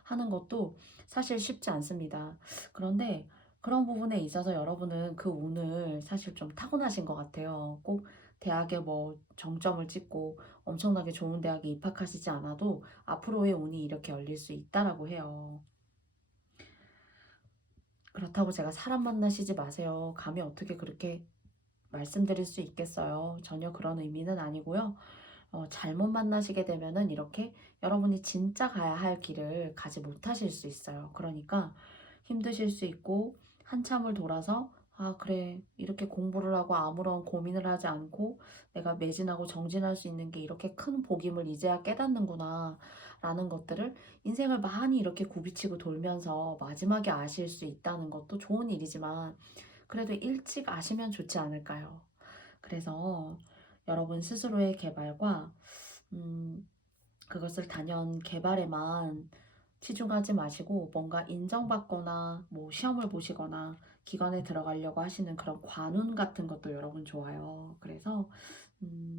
하는 것도 사실 쉽지 않습니다. 그런데 그런 부분에 있어서 여러분은 그 운을 사실 좀 타고나신 것 같아요. 꼭 대학에 뭐 정점을 찍고 엄청나게 좋은 대학에 입학하시지 않아도 앞으로의 운이 이렇게 열릴 수 있다라고 해요. 그렇다고 제가 사람 만나시지 마세요. 감히 어떻게 그렇게 말씀드릴 수 있겠어요. 전혀 그런 의미는 아니고요. 잘못 만나시게 되면은 이렇게 여러분이 진짜 가야 할 길을 가지 못하실 수 있어요. 그러니까 힘드실 수 있고 한참을 돌아서 아, 그래. 이렇게 공부를 하고 아무런 고민을 하지 않고 내가 매진하고 정진할 수 있는 게 이렇게 큰 복임을 이제야 깨닫는구나. 라는 것들을 인생을 많이 이렇게 굽이치고 돌면서 마지막에 아실 수 있다는 것도 좋은 일이지만 그래도 일찍 아시면 좋지 않을까요? 그래서 여러분 스스로의 개발과 음, 그것을 단연 개발에만 치중하지 마시고 뭔가 인정받거나 뭐 시험을 보시거나 기관에 들어가려고 하시는 그런 관운 같은 것도 여러분 좋아요. 그래서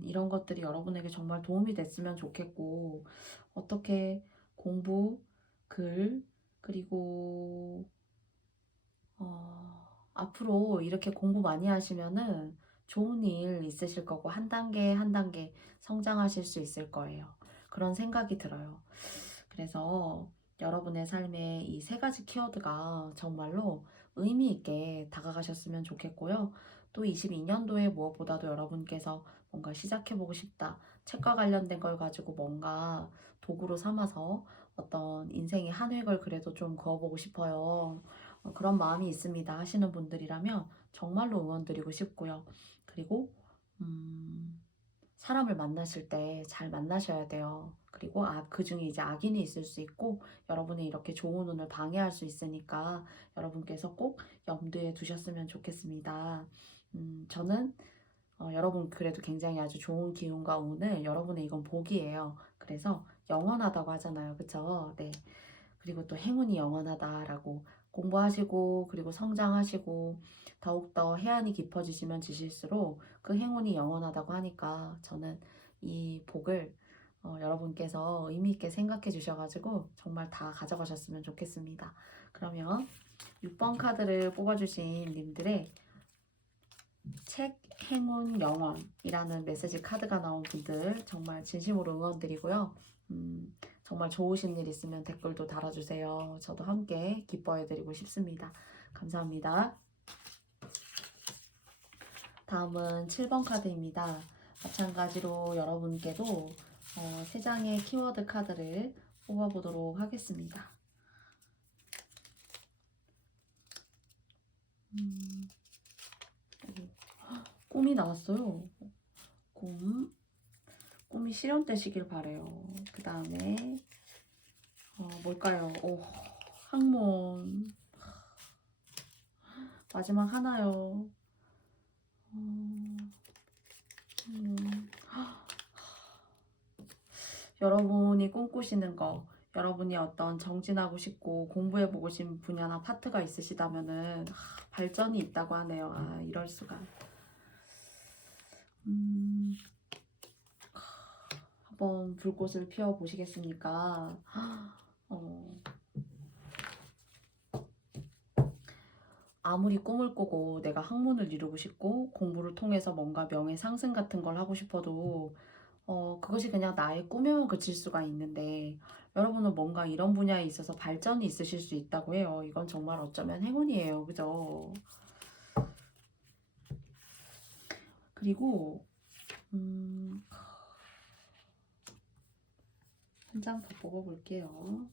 이런 것들이 여러분에게 정말 도움이 됐으면 좋겠고 어떻게 공부, 글, 그리고 앞으로 이렇게 공부 많이 하시면은 좋은 일 있으실 거고 한 단계 한 단계 성장하실 수 있을 거예요. 그런 생각이 들어요. 그래서 여러분의 삶에 이 세 가지 키워드가 정말로 의미 있게 다가가셨으면 좋겠고요. 또 22년도에 무엇보다도 여러분께서 뭔가 시작해보고 싶다. 책과 관련된 걸 가지고 뭔가 도구로 삼아서 어떤 인생의 한 획을 그래도 좀 그어보고 싶어요. 그런 마음이 있습니다 하시는 분들이라면 정말로 응원드리고 싶고요. 그리고 사람을 만나실 때 잘 만나셔야 돼요. 그리고 그중에 이제 악인이 있을 수 있고 여러분의 이렇게 좋은 운을 방해할 수 있으니까 여러분께서 꼭 염두에 두셨으면 좋겠습니다. 저는 여러분 그래도 굉장히 아주 좋은 기운과 운을 여러분의 이건 복이에요. 그래서 영원하다고 하잖아요. 그쵸? 네. 그리고 또 행운이 영원하다라고 공부하시고 그리고 성장하시고 더욱더 해안이 깊어지시면 지실수록 그 행운이 영원하다고 하니까 저는 이 복을 여러분께서 의미 있게 생각해 주셔가지고 정말 다 가져가셨으면 좋겠습니다. 그러면 6번 카드를 뽑아주신 님들의 책 행운 영원이라는 메시지 카드가 나온 분들 정말 진심으로 응원드리고요. 정말 좋으신 일 있으면 댓글도 달아주세요. 저도 함께 기뻐해드리고 싶습니다. 감사합니다. 다음은 7번 카드입니다. 마찬가지로 여러분께도 3장의 키워드 카드를 뽑아보도록 하겠습니다. 꿈이 나왔어요. 꿈이 실현되시길 바래요. 그 다음에 뭘까요? 항문 마지막 하나요. 여러분이 꿈꾸시는 거, 여러분이 어떤 정진하고 싶고 공부해보고 싶은 분야나 파트가 있으시다면은 발전이 있다고 하네요. 이럴 수가. 한번 불꽃을 피워 보시겠습니까? 아무리 꿈을 꾸고 내가 학문을 이루고 싶고 공부를 통해서 뭔가 명예 상승 같은 걸 하고 싶어도 그것이 그냥 나의 꿈에만 그칠 수가 있는데 여러분은 뭔가 이런 분야에 있어서 발전이 있으실 수 있다고 해요. 이건 정말 어쩌면 행운이에요. 그죠? 그리고 한 장 더 뽑아볼게요.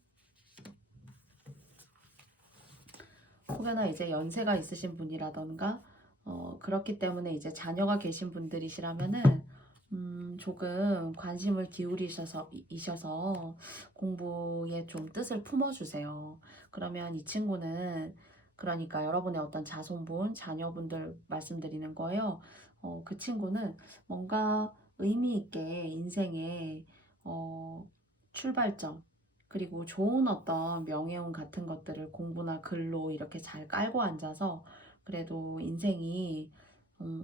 혹여나 이제 연세가 있으신 분이라던가 그렇기 때문에 이제 자녀가 계신 분들이시라면은 조금 관심을 기울이셔서 공부에 좀 뜻을 품어주세요. 그러면 이 친구는 그러니까 여러분의 어떤 자손분, 자녀분들 말씀드리는 거예요. 그 친구는 뭔가 의미 있게 인생의 출발점, 그리고 좋은 어떤 명예운 같은 것들을 공부나 글로 이렇게 잘 깔고 앉아서 그래도 인생이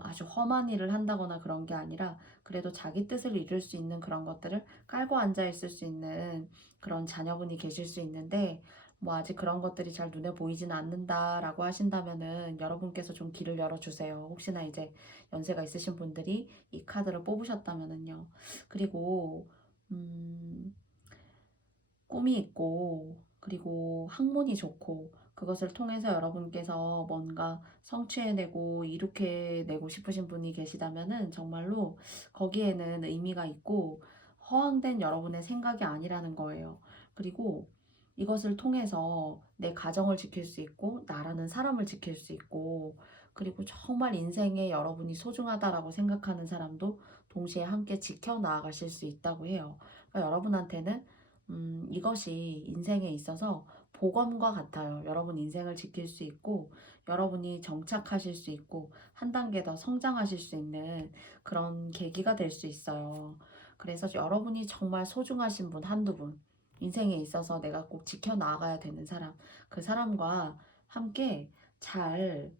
아주 험한 일을 한다거나 그런 게 아니라 그래도 자기 뜻을 이룰 수 있는 그런 것들을 깔고 앉아 있을 수 있는 그런 자녀분이 계실 수 있는데 뭐 아직 그런 것들이 잘 눈에 보이지는 않는다라고 하신다면은 여러분께서 좀 길을 열어주세요. 혹시나 이제 연세가 있으신 분들이 이 카드를 뽑으셨다면은요. 그리고 꿈이 있고 그리고 학문이 좋고 그것을 통해서 여러분께서 뭔가 성취해내고 이룩해내고 싶으신 분이 계시다면은 정말로 거기에는 의미가 있고 허황된 여러분의 생각이 아니라는 거예요. 그리고 이것을 통해서 내 가정을 지킬 수 있고 나라는 사람을 지킬 수 있고 그리고 정말 인생에 여러분이 소중하다라고 생각하는 사람도 동시에 함께 지켜나가실 수 있다고 해요. 그러니까 여러분한테는 이것이 인생에 있어서 복음과 같아요. 여러분 인생을 지킬 수 있고 여러분이 정착하실 수 있고 한 단계 더 성장하실 수 있는 그런 계기가 될 수 있어요. 그래서 여러분이 정말 소중하신 분 한두 분, 인생에 있어서 내가 꼭 지켜나가야 되는 사람, 그 사람과 함께 잘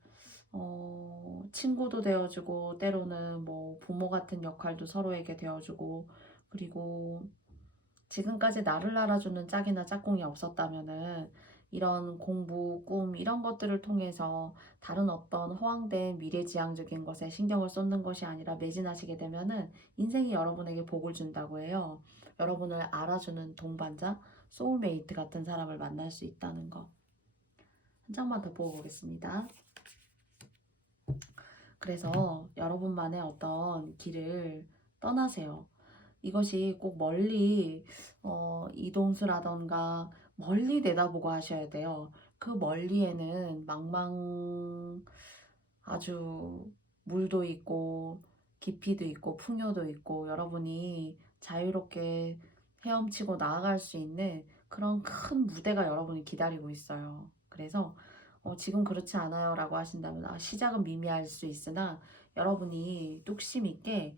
친구도 되어주고 때로는 뭐 부모 같은 역할도 서로에게 되어주고, 그리고 지금까지 나를 알아주는 짝이나 짝꿍이 없었다면은 이런 공부, 꿈 이런 것들을 통해서 다른 어떤 허황된 미래지향적인 것에 신경을 쏟는 것이 아니라 매진하시게 되면은 인생이 여러분에게 복을 준다고 해요. 여러분을 알아주는 동반자, 소울메이트 같은 사람을 만날 수 있다는 거. 한 장만 더 보고 보겠습니다. 그래서 여러분만의 어떤 길을 떠나세요. 이것이 꼭 멀리 이동수라던가 멀리 내다보고 하셔야 돼요. 그 멀리에는 아주 물도 있고 깊이도 있고 풍요도 있고 여러분이 자유롭게 헤엄치고 나아갈 수 있는 그런 큰 무대가 여러분을 기다리고 있어요. 그래서 지금 그렇지 않아요 라고 하신다면 시작은 미미할 수 있으나 여러분이 뚝심 있게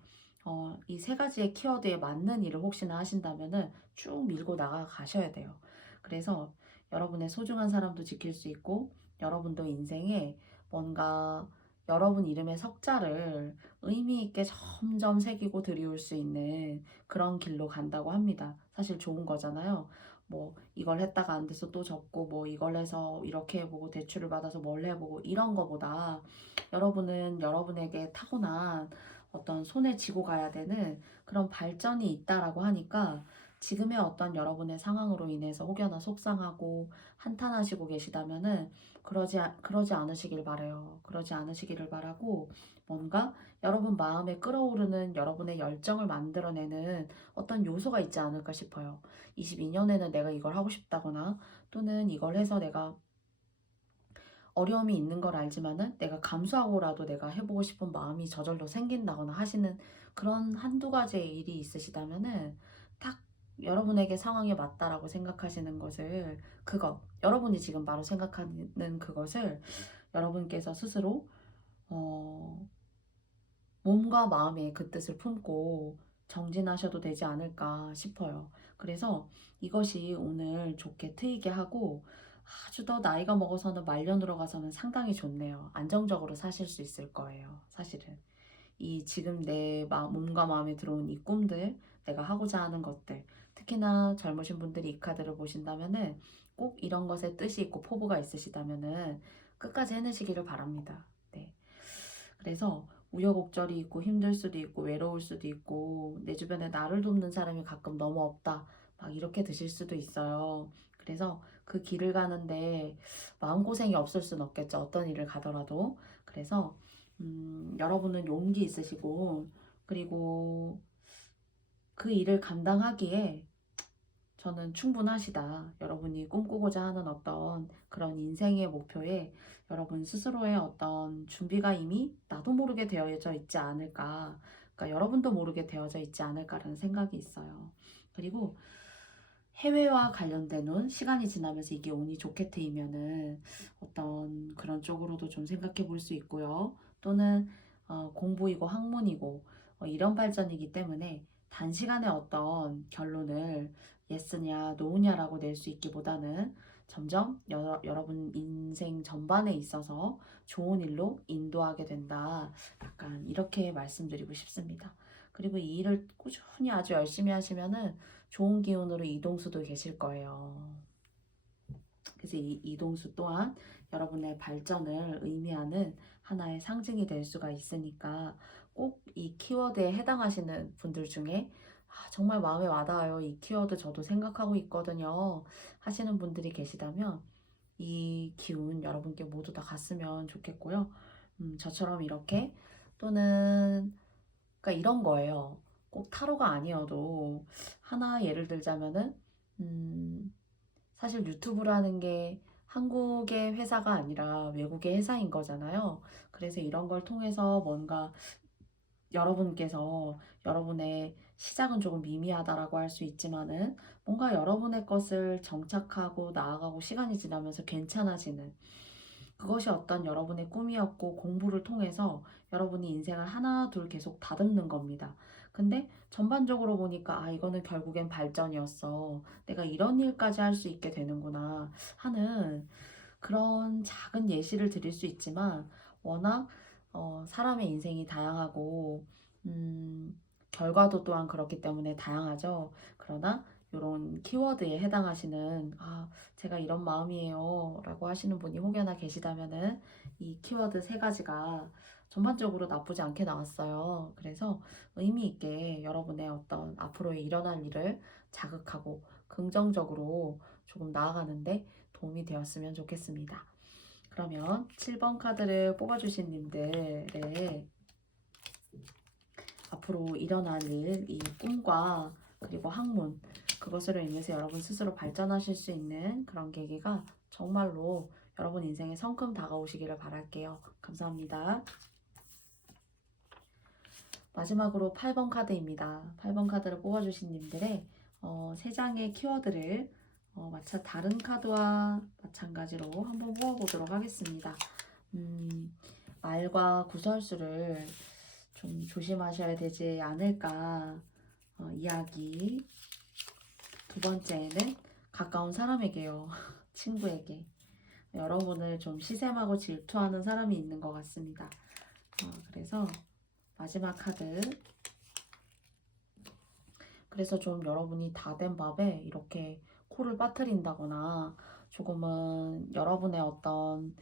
이 세 가지의 키워드에 맞는 일을 혹시나 하신다면은 쭉 밀고 나가셔야 돼요. 그래서 여러분의 소중한 사람도 지킬 수 있고 여러분도 인생에 뭔가 여러분 이름의 석자를 의미 있게 점점 새기고 들이올 수 있는 그런 길로 간다고 합니다. 사실 좋은 거잖아요. 뭐 이걸 했다가 안 돼서 또 접고 뭐 이걸 해서 이렇게 해보고 대출을 받아서 뭘 해보고 이런 거보다 여러분은 여러분에게 타고난 어떤 손에 쥐고 가야 되는 그런 발전이 있다라고 하니까 지금의 어떤 여러분의 상황으로 인해서 혹여나 속상하고 한탄하시고 계시다면은 그러지 않으시길 바래요. 그러지 않으시기를 바라고 뭔가 여러분 마음에 끌어오르는 여러분의 열정을 만들어내는 어떤 요소가 있지 않을까 싶어요. 22년에는 내가 이걸 하고 싶다거나 또는 이걸 해서 내가 어려움이 있는 걸 알지만은 내가 감수하고라도 내가 해보고 싶은 마음이 저절로 생긴다거나 하시는 그런 한두 가지의 일이 있으시다면은 딱 여러분에게 상황에 맞다라고 생각하시는 것을 여러분이 지금 바로 생각하는 그것을 여러분께서 스스로 어, 몸과 마음의 그 뜻을 품고 정진하셔도 되지 않을까 싶어요. 그래서 이것이 오늘 좋게 트이게 하고 아주 더 나이가 먹어서는 말년으로 가서는 상당히 좋네요. 안정적으로 사실 수 있을 거예요. 사실은. 이 지금 내 몸과 마음에 들어온 이 꿈들, 내가 하고자 하는 것들, 특히나 젊으신 분들이 이 카드를 보신다면은 꼭 이런 것에 뜻이 있고 포부가 있으시다면은 끝까지 해내시기를 바랍니다. 네. 그래서 우여곡절이 있고 힘들 수도 있고 외로울 수도 있고 내 주변에 나를 돕는 사람이 가끔 너무 없다. 막 이렇게 드실 수도 있어요. 그래서 그 길을 가는데 마음고생이 없을 순 없겠죠. 어떤 일을 가더라도. 그래서 여러분은 용기 있으시고 그리고 그 일을 감당하기에 저는 충분하시다. 여러분이 꿈꾸고자 하는 어떤 그런 인생의 목표에 여러분 스스로의 어떤 준비가 이미 나도 모르게 되어져 있지 않을까. 그러니까 여러분도 모르게 되어져 있지 않을까라는 생각이 있어요. 그리고 해외와 관련된 운, 시간이 지나면서 이게 운이 좋게 트이면은 어떤 그런 쪽으로도 좀 생각해 볼 수 있고요. 또는 공부이고 학문이고 이런 발전이기 때문에 단시간에 어떤 결론을 예스냐 노냐라고 낼 수 있기보다는 점점 여러분 인생 전반에 있어서 좋은 일로 인도하게 된다. 약간 이렇게 말씀드리고 싶습니다. 그리고 이 일을 꾸준히 아주 열심히 하시면은 좋은 기운으로 이동수도 계실 거예요. 그래서 이 이동수 또한 여러분의 발전을 의미하는 하나의 상징이 될 수가 있으니까 꼭 이 키워드에 해당하시는 분들 중에 정말 마음에 와닿아요. 이 키워드 저도 생각하고 있거든요. 하시는 분들이 계시다면 이 기운 여러분께 모두 다 갔으면 좋겠고요. 저처럼 이렇게 또는 그러니까 이런 거예요. 꼭 타로가 아니어도 하나 예를 들자면은 음, 사실 유튜브라는 게 한국의 회사가 아니라 외국의 회사인 거잖아요. 그래서 이런 걸 통해서 뭔가 여러분께서 여러분의 시작은 조금 미미하다라고 할 수 있지만은 뭔가 여러분의 것을 정착하고 나아가고 시간이 지나면서 괜찮아지는 그것이 어떤 여러분의 꿈이었고 공부를 통해서 여러분이 인생을 하나 둘 계속 다듬는 겁니다. 근데 전반적으로 보니까 아 이거는 결국엔 발전이었어. 내가 이런 일까지 할 수 있게 되는구나 하는 그런 작은 예시를 드릴 수 있지만 워낙 사람의 인생이 다양하고 결과도 또한 그렇기 때문에 다양하죠. 그러나 이런 키워드에 해당하시는 제가 이런 마음이에요 라고 하시는 분이 혹여나 계시다면은 이 키워드 세 가지가 전반적으로 나쁘지 않게 나왔어요. 그래서 의미 있게 여러분의 어떤 앞으로 일어날 일을 자극하고 긍정적으로 조금 나아가는데 도움이 되었으면 좋겠습니다. 그러면 7번 카드를 뽑아주신 님들의 앞으로 일어날 일, 이 꿈과 그리고 학문, 그것으로 인해서 여러분 스스로 발전하실 수 있는 그런 계기가 정말로 여러분 인생에 성큼 다가오시기를 바랄게요. 감사합니다. 마지막으로 8번 카드입니다. 8번 카드를 뽑아주신 님들의 세 장의 키워드를 다른 카드와 마찬가지로 한번 뽑아보도록 하겠습니다. 말과 구설수를 좀 조심하셔야 되지 않을까 이야기. 두 번째는 가까운 사람에게요. 친구에게. 여러분을 좀 시샘하고 질투하는 사람이 있는 것 같습니다. 그래서 마지막 카드. 그래서 좀 여러분이 다 된 밥에 이렇게 코를 빠뜨린다거나 조금은 여러분의 어떤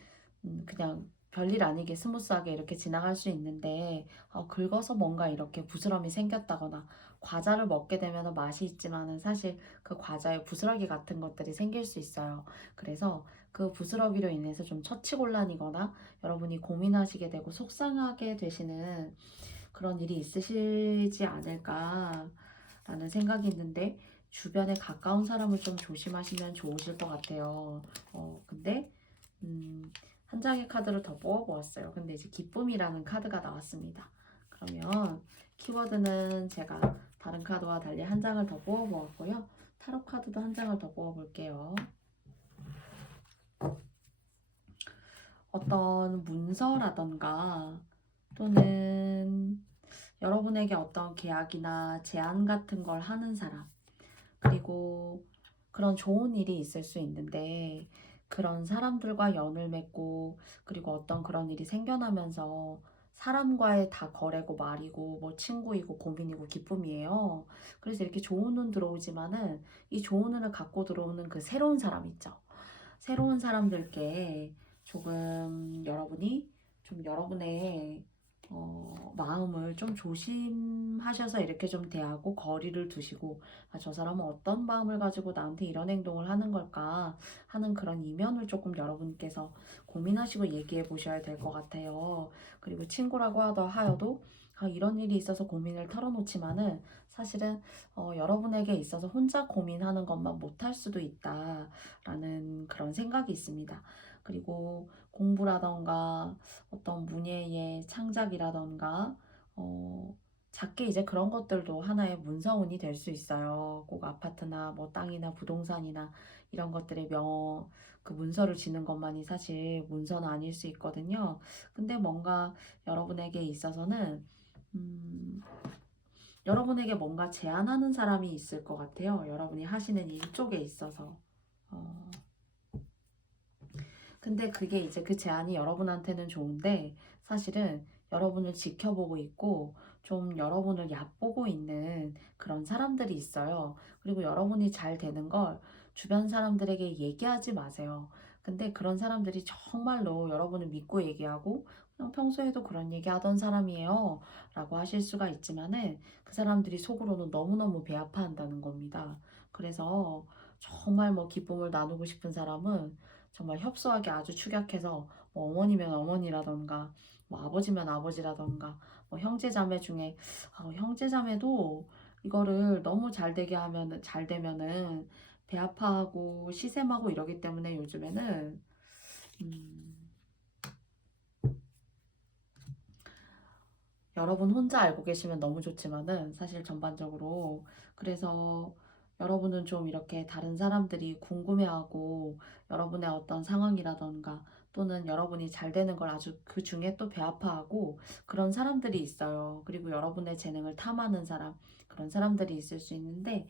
그냥 별일 아니게 스무스하게 이렇게 지나갈 수 있는데 긁어서 뭔가 이렇게 부스럼이 생겼다거나 과자를 먹게 되면 맛이 있지만은 사실 그 과자에 부스러기 같은 것들이 생길 수 있어요. 그래서 그 부스러기로 인해서 좀 처치곤란이거나 여러분이 고민하시게 되고 속상하게 되시는 그런 일이 있으시지 않을까라는 생각이 있는데 주변에 가까운 사람을 좀 조심하시면 좋으실 것 같아요. 근데 한 장의 카드를 더 뽑아보았어요. 근데 이제 기쁨이라는 카드가 나왔습니다. 그러면 키워드는 제가 다른 카드와 달리 한 장을 더 뽑아보았고요. 타로 카드도 한 장을 더 뽑아볼게요. 어떤 문서라던가 또는 여러분에게 어떤 계약이나 제안 같은 걸 하는 사람, 그리고 그런 좋은 일이 있을 수 있는데 그런 사람들과 연을 맺고 그리고 어떤 그런 일이 생겨나면서 사람과의 다 거래고 말이고 뭐 친구이고 고민이고 기쁨이에요. 그래서 이렇게 좋은 운 들어오지만은 이 좋은 운을 갖고 들어오는 그 새로운 사람 있죠. 새로운 사람들께 조금 여러분이 좀 여러분의 마음을 좀 조심하셔서 이렇게 좀 대하고 거리를 두시고 저 사람은 어떤 마음을 가지고 나한테 이런 행동을 하는 걸까 하는 그런 이면을 조금 여러분께서 고민하시고 얘기해 보셔야 될 것 같아요. 그리고 친구라고 하여도 이런 일이 있어서 고민을 털어놓지만은 사실은 여러분에게 있어서 혼자 고민하는 것만 못할 수도 있다라는 그런 생각이 있습니다. 그리고 공부라던가 어떤 문예의 창작이라던가 작게 이제 그런 것들도 하나의 문서운이 될 수 있어요. 꼭 아파트나 뭐 땅이나 부동산이나 이런 것들의 그 문서를 지는 것만이 사실 문서는 아닐 수 있거든요. 근데 뭔가 여러분에게 있어서는 여러분에게 뭔가 제안하는 사람이 있을 것 같아요. 여러분이 하시는 일 쪽에 있어서. 어, 근데 그게 이제 그 제안이 여러분한테는 좋은데 사실은 여러분을 지켜보고 있고 좀 여러분을 얕보고 있는 그런 사람들이 있어요. 그리고 여러분이 잘 되는 걸 주변 사람들에게 얘기하지 마세요. 근데 그런 사람들이 정말로 여러분을 믿고 얘기하고 그냥 평소에도 그런 얘기 하던 사람이에요 라고 하실 수가 있지만은 그 사람들이 속으로는 너무너무 배 아파한다는 겁니다. 그래서 정말 뭐 기쁨을 나누고 싶은 사람은 정말 협소하게 아주 축약해서 뭐 어머니면 어머니라던가 뭐 아버지면 아버지라던가 뭐 형제자매 중에 형제자매도 이거를 너무 잘 되게 하면 잘 되면은 배 아파하고 시샘하고 이러기 때문에 요즘에는 음, 여러분 혼자 알고 계시면 너무 좋지만은 사실 전반적으로 그래서 여러분은 좀 이렇게 다른 사람들이 궁금해하고 여러분의 어떤 상황이라던가 또는 여러분이 잘 되는 걸 아주 그 중에 또 배아파하고 그런 사람들이 있어요. 그리고 여러분의 재능을 탐하는 사람, 그런 사람들이 있을 수 있는데,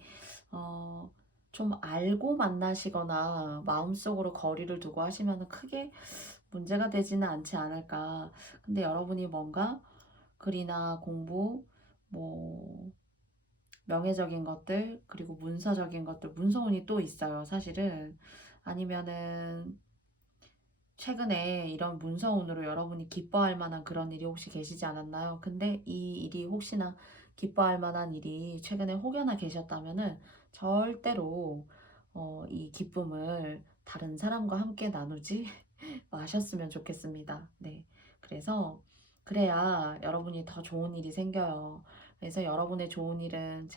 어, 좀 알고 만나시거나 마음속으로 거리를 두고 하시면 크게 문제가 되지는 않지 않을까. 근데 여러분이 뭔가 글이나 공부, 뭐, 명예적인 것들, 그리고 문서적인 것들, 문서운이 또 있어요, 사실은. 아니면은, 최근에 이런 문서운으로 여러분이 기뻐할 만한 그런 일이 혹시 계시지 않았나요? 근데 이 일이 혹시나 기뻐할 만한 일이 최근에 혹여나 계셨다면은 절대로 이 기쁨을 다른 사람과 함께 나누지 마셨으면 좋겠습니다. 네. 그래서 그래야 여러분이 더 좋은 일이 생겨요. 그래서 여러분의 좋은 일은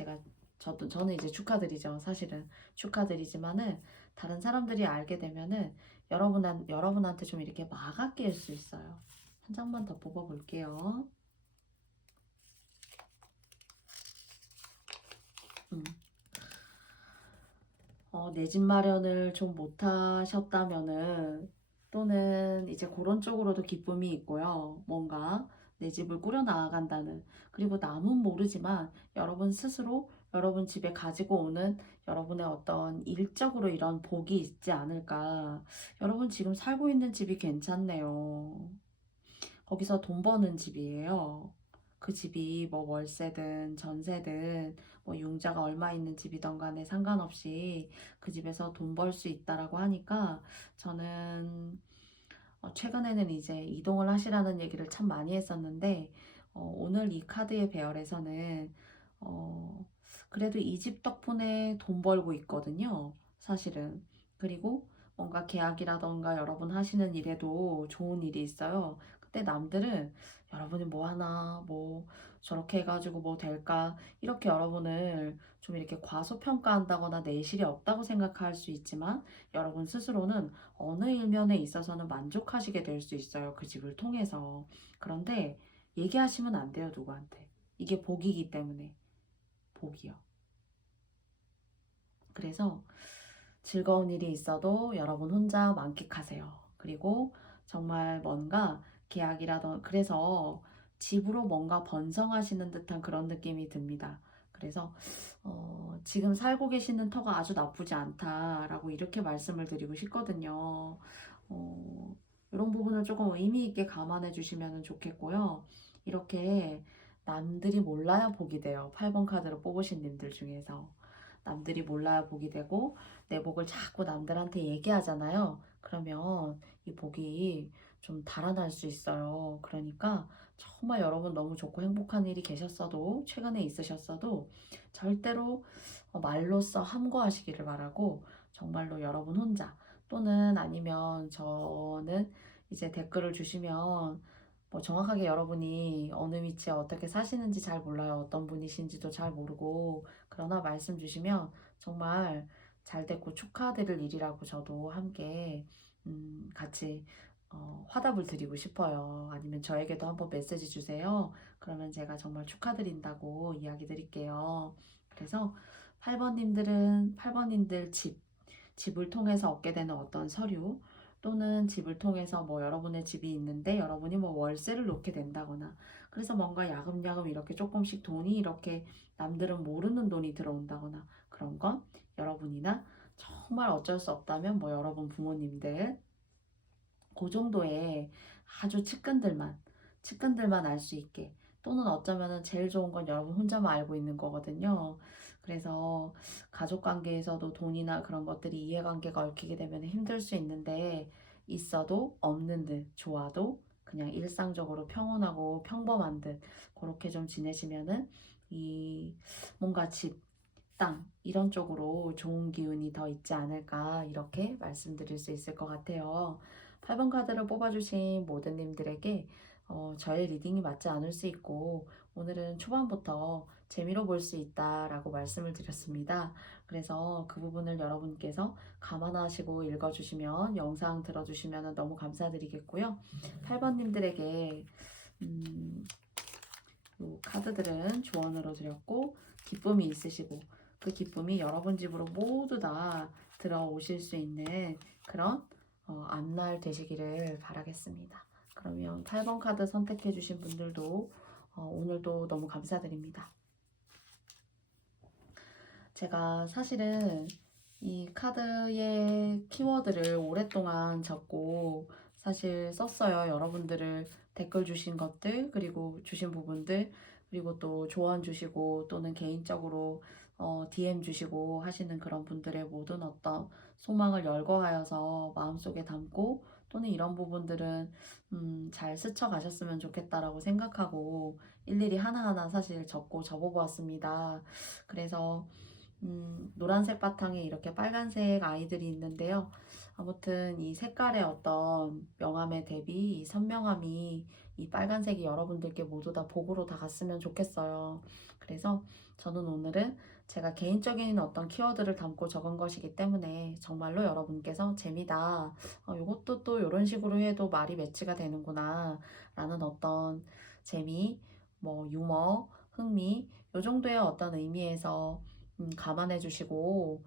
저는 이제 축하드리죠. 사실은 축하드리지만은 다른 사람들이 알게 되면은 여러분한테 좀 이렇게 막아 끼일 수 있어요. 한 장만 더 뽑아볼게요. 음. 내 집 마련을 좀 못하셨다면은 또는 이제 그런 쪽으로도 기쁨이 있고요. 뭔가 내 집을 꾸려 나아간다는 그리고 남은 모르지만 여러분 스스로 여러분 집에 가지고 오는 여러분의 어떤 일적으로 이런 복이 있지 않을까. 여러분 지금 살고 있는 집이 괜찮네요. 거기서 돈 버는 집이에요. 그 집이 뭐 월세든 전세든 뭐 융자가 얼마 있는 집이든 간에 상관없이 그 집에서 돈 벌 수 있다라고 하니까 저는 최근에는 이제 이동을 하시라는 얘기를 참 많이 했었는데 오늘 이 카드의 배열에서는 어, 그래도 이 집 덕분에 돈 벌고 있거든요. 사실은. 그리고 뭔가 계약이라던가 여러분 하시는 일에도 좋은 일이 있어요. 근데 남들은 여러분이 뭐 하나, 뭐 저렇게 해가지고 뭐 될까, 이렇게 여러분을 좀 이렇게 과소평가한다거나 내실이 없다고 생각할 수 있지만 여러분 스스로는 어느 일면에 있어서는 만족하시게 될 수 있어요. 그 집을 통해서. 그런데 얘기하시면 안 돼요, 누구한테. 이게 복이기 때문에. 복이요. 그래서 즐거운 일이 있어도 여러분 혼자 만끽하세요. 그리고 정말 뭔가 계약이라던 그래서 집으로 뭔가 번성하시는 듯한 그런 느낌이 듭니다. 그래서 지금 살고 계시는 터가 아주 나쁘지 않다라고 이렇게 말씀을 드리고 싶거든요. 어, 이런 부분을 조금 의미 있게 감안해 주시면 좋겠고요. 이렇게 남들이 몰라야 복이 돼요. 8번 카드로 뽑으신 님들 중에서. 남들이 몰라야 복이 되고 내 복을 자꾸 남들한테 얘기하잖아요. 그러면 이 복이 좀 달아날 수 있어요. 그러니까 정말 여러분 너무 좋고 행복한 일이 계셨어도 최근에 있으셨어도 절대로 말로써 함구하시기를 바라고 정말로 여러분 혼자 또는 아니면 저는 이제 댓글을 주시면 뭐 정확하게 여러분이 어느 위치에 어떻게 사시는지 잘 몰라요. 어떤 분이신지도 잘 모르고 그러나 말씀 주시면 정말 잘 됐고 축하드릴 일이라고 저도 함께 같이 화답을 드리고 싶어요. 아니면 저에게도 한번 메시지 주세요. 그러면 제가 정말 축하드린다고 이야기 드릴게요. 그래서 8번님들 집을 통해서 얻게 되는 어떤 서류 또는 집을 통해서 뭐 여러분의 집이 있는데 여러분이 뭐 월세를 놓게 된다거나 그래서 뭔가 야금야금 이렇게 조금씩 돈이 이렇게 남들은 모르는 돈이 들어온다거나 그런 건 여러분이나 정말 어쩔 수 없다면 뭐 여러분 부모님들 그 정도의 아주 측근들만 알 수 있게 또는 어쩌면은 제일 좋은 건 여러분 혼자만 알고 있는 거거든요. 그래서 가족 관계에서도 돈이나 그런 것들이 이해관계가 얽히게 되면 힘들 수 있는데 있어도 없는 듯 좋아도 그냥 일상적으로 평온하고 평범한 듯 그렇게 좀 지내시면은 이 뭔가 집, 땅 이런 쪽으로 좋은 기운이 더 있지 않을까 이렇게 말씀드릴 수 있을 것 같아요. 8번 카드를 뽑아주신 모든 님들에게 저의 리딩이 맞지 않을 수 있고 오늘은 초반부터 재미로 볼 수 있다라고 말씀을 드렸습니다. 그래서 그 부분을 여러분께서 감안하시고 읽어주시면, 영상 들어주시면 너무 감사드리겠고요. 8번님들에게 요 카드들은 조언으로 드렸고, 기쁨이 있으시고 그 기쁨이 여러분 집으로 모두 다 들어오실 수 있는 그런 앞날 되시기를 바라겠습니다. 그러면 8번 카드 선택해 주신 분들도 오늘도 너무 감사드립니다. 제가 사실은 이 카드의 키워드를 오랫동안 적고 사실 썼어요. 여러분들을 댓글 주신 것들, 그리고 주신 부분들, 그리고 또 조언 주시고 또는 개인적으로 DM 주시고 하시는 그런 분들의 모든 어떤 소망을 열거하여서 마음속에 담고, 또는 이런 부분들은 잘 스쳐가셨으면 좋겠다라고 생각하고 일일이 하나하나 사실 적고 접어보았습니다. 그래서 노란색 바탕에 이렇게 빨간색 아이들이 있는데요. 아무튼 이 색깔의 어떤 명암의 대비, 이 선명함이 이 빨간색이 여러분들께 모두 다 복으로 다 갔으면 좋겠어요. 그래서 저는 오늘은 제가 개인적인 어떤 키워드를 담고 적은 것이기 때문에 정말로 여러분께서 재미다, 이것도 또 이런 식으로 해도 말이 매치가 되는구나 라는 어떤 재미, 뭐 유머, 흥미, 요 정도의 어떤 의미에서 감안해 주시고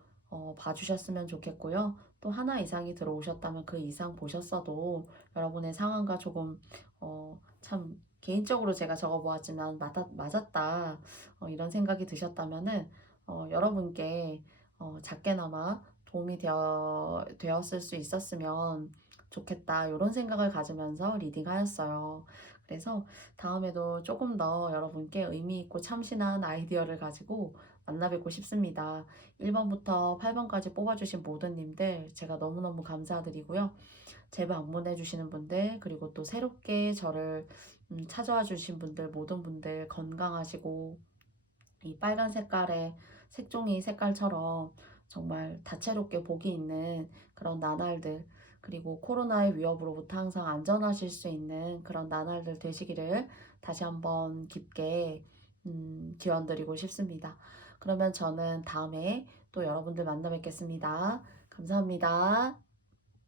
봐주셨으면 좋겠고요. 또 하나 이상이 들어오셨다면 그 이상 보셨어도 여러분의 상황과 조금 참 개인적으로 제가 적어보았지만 맞았다, 이런 생각이 드셨다면은 여러분께 작게나마 도움이 되었을 수 있었으면 좋겠다, 이런 생각을 가지면서 리딩하였어요. 그래서 다음에도 조금 더 여러분께 의미 있고 참신한 아이디어를 가지고 만나뵙고 싶습니다. 1번부터 8번까지 뽑아주신 모든 님들 제가 너무너무 감사드리고요. 재방문해 주시는 분들, 그리고 또 새롭게 저를 찾아와 주신 분들, 모든 분들 건강하시고 이 빨간 색깔의 색종이 색깔처럼 정말 다채롭게 복이 있는 그런 나날들, 그리고 코로나의 위협으로부터 항상 안전하실 수 있는 그런 나날들 되시기를 다시 한번 깊게 기원드리고 싶습니다. 그러면 저는 다음에 또 여러분들 만나 뵙겠습니다. 감사합니다.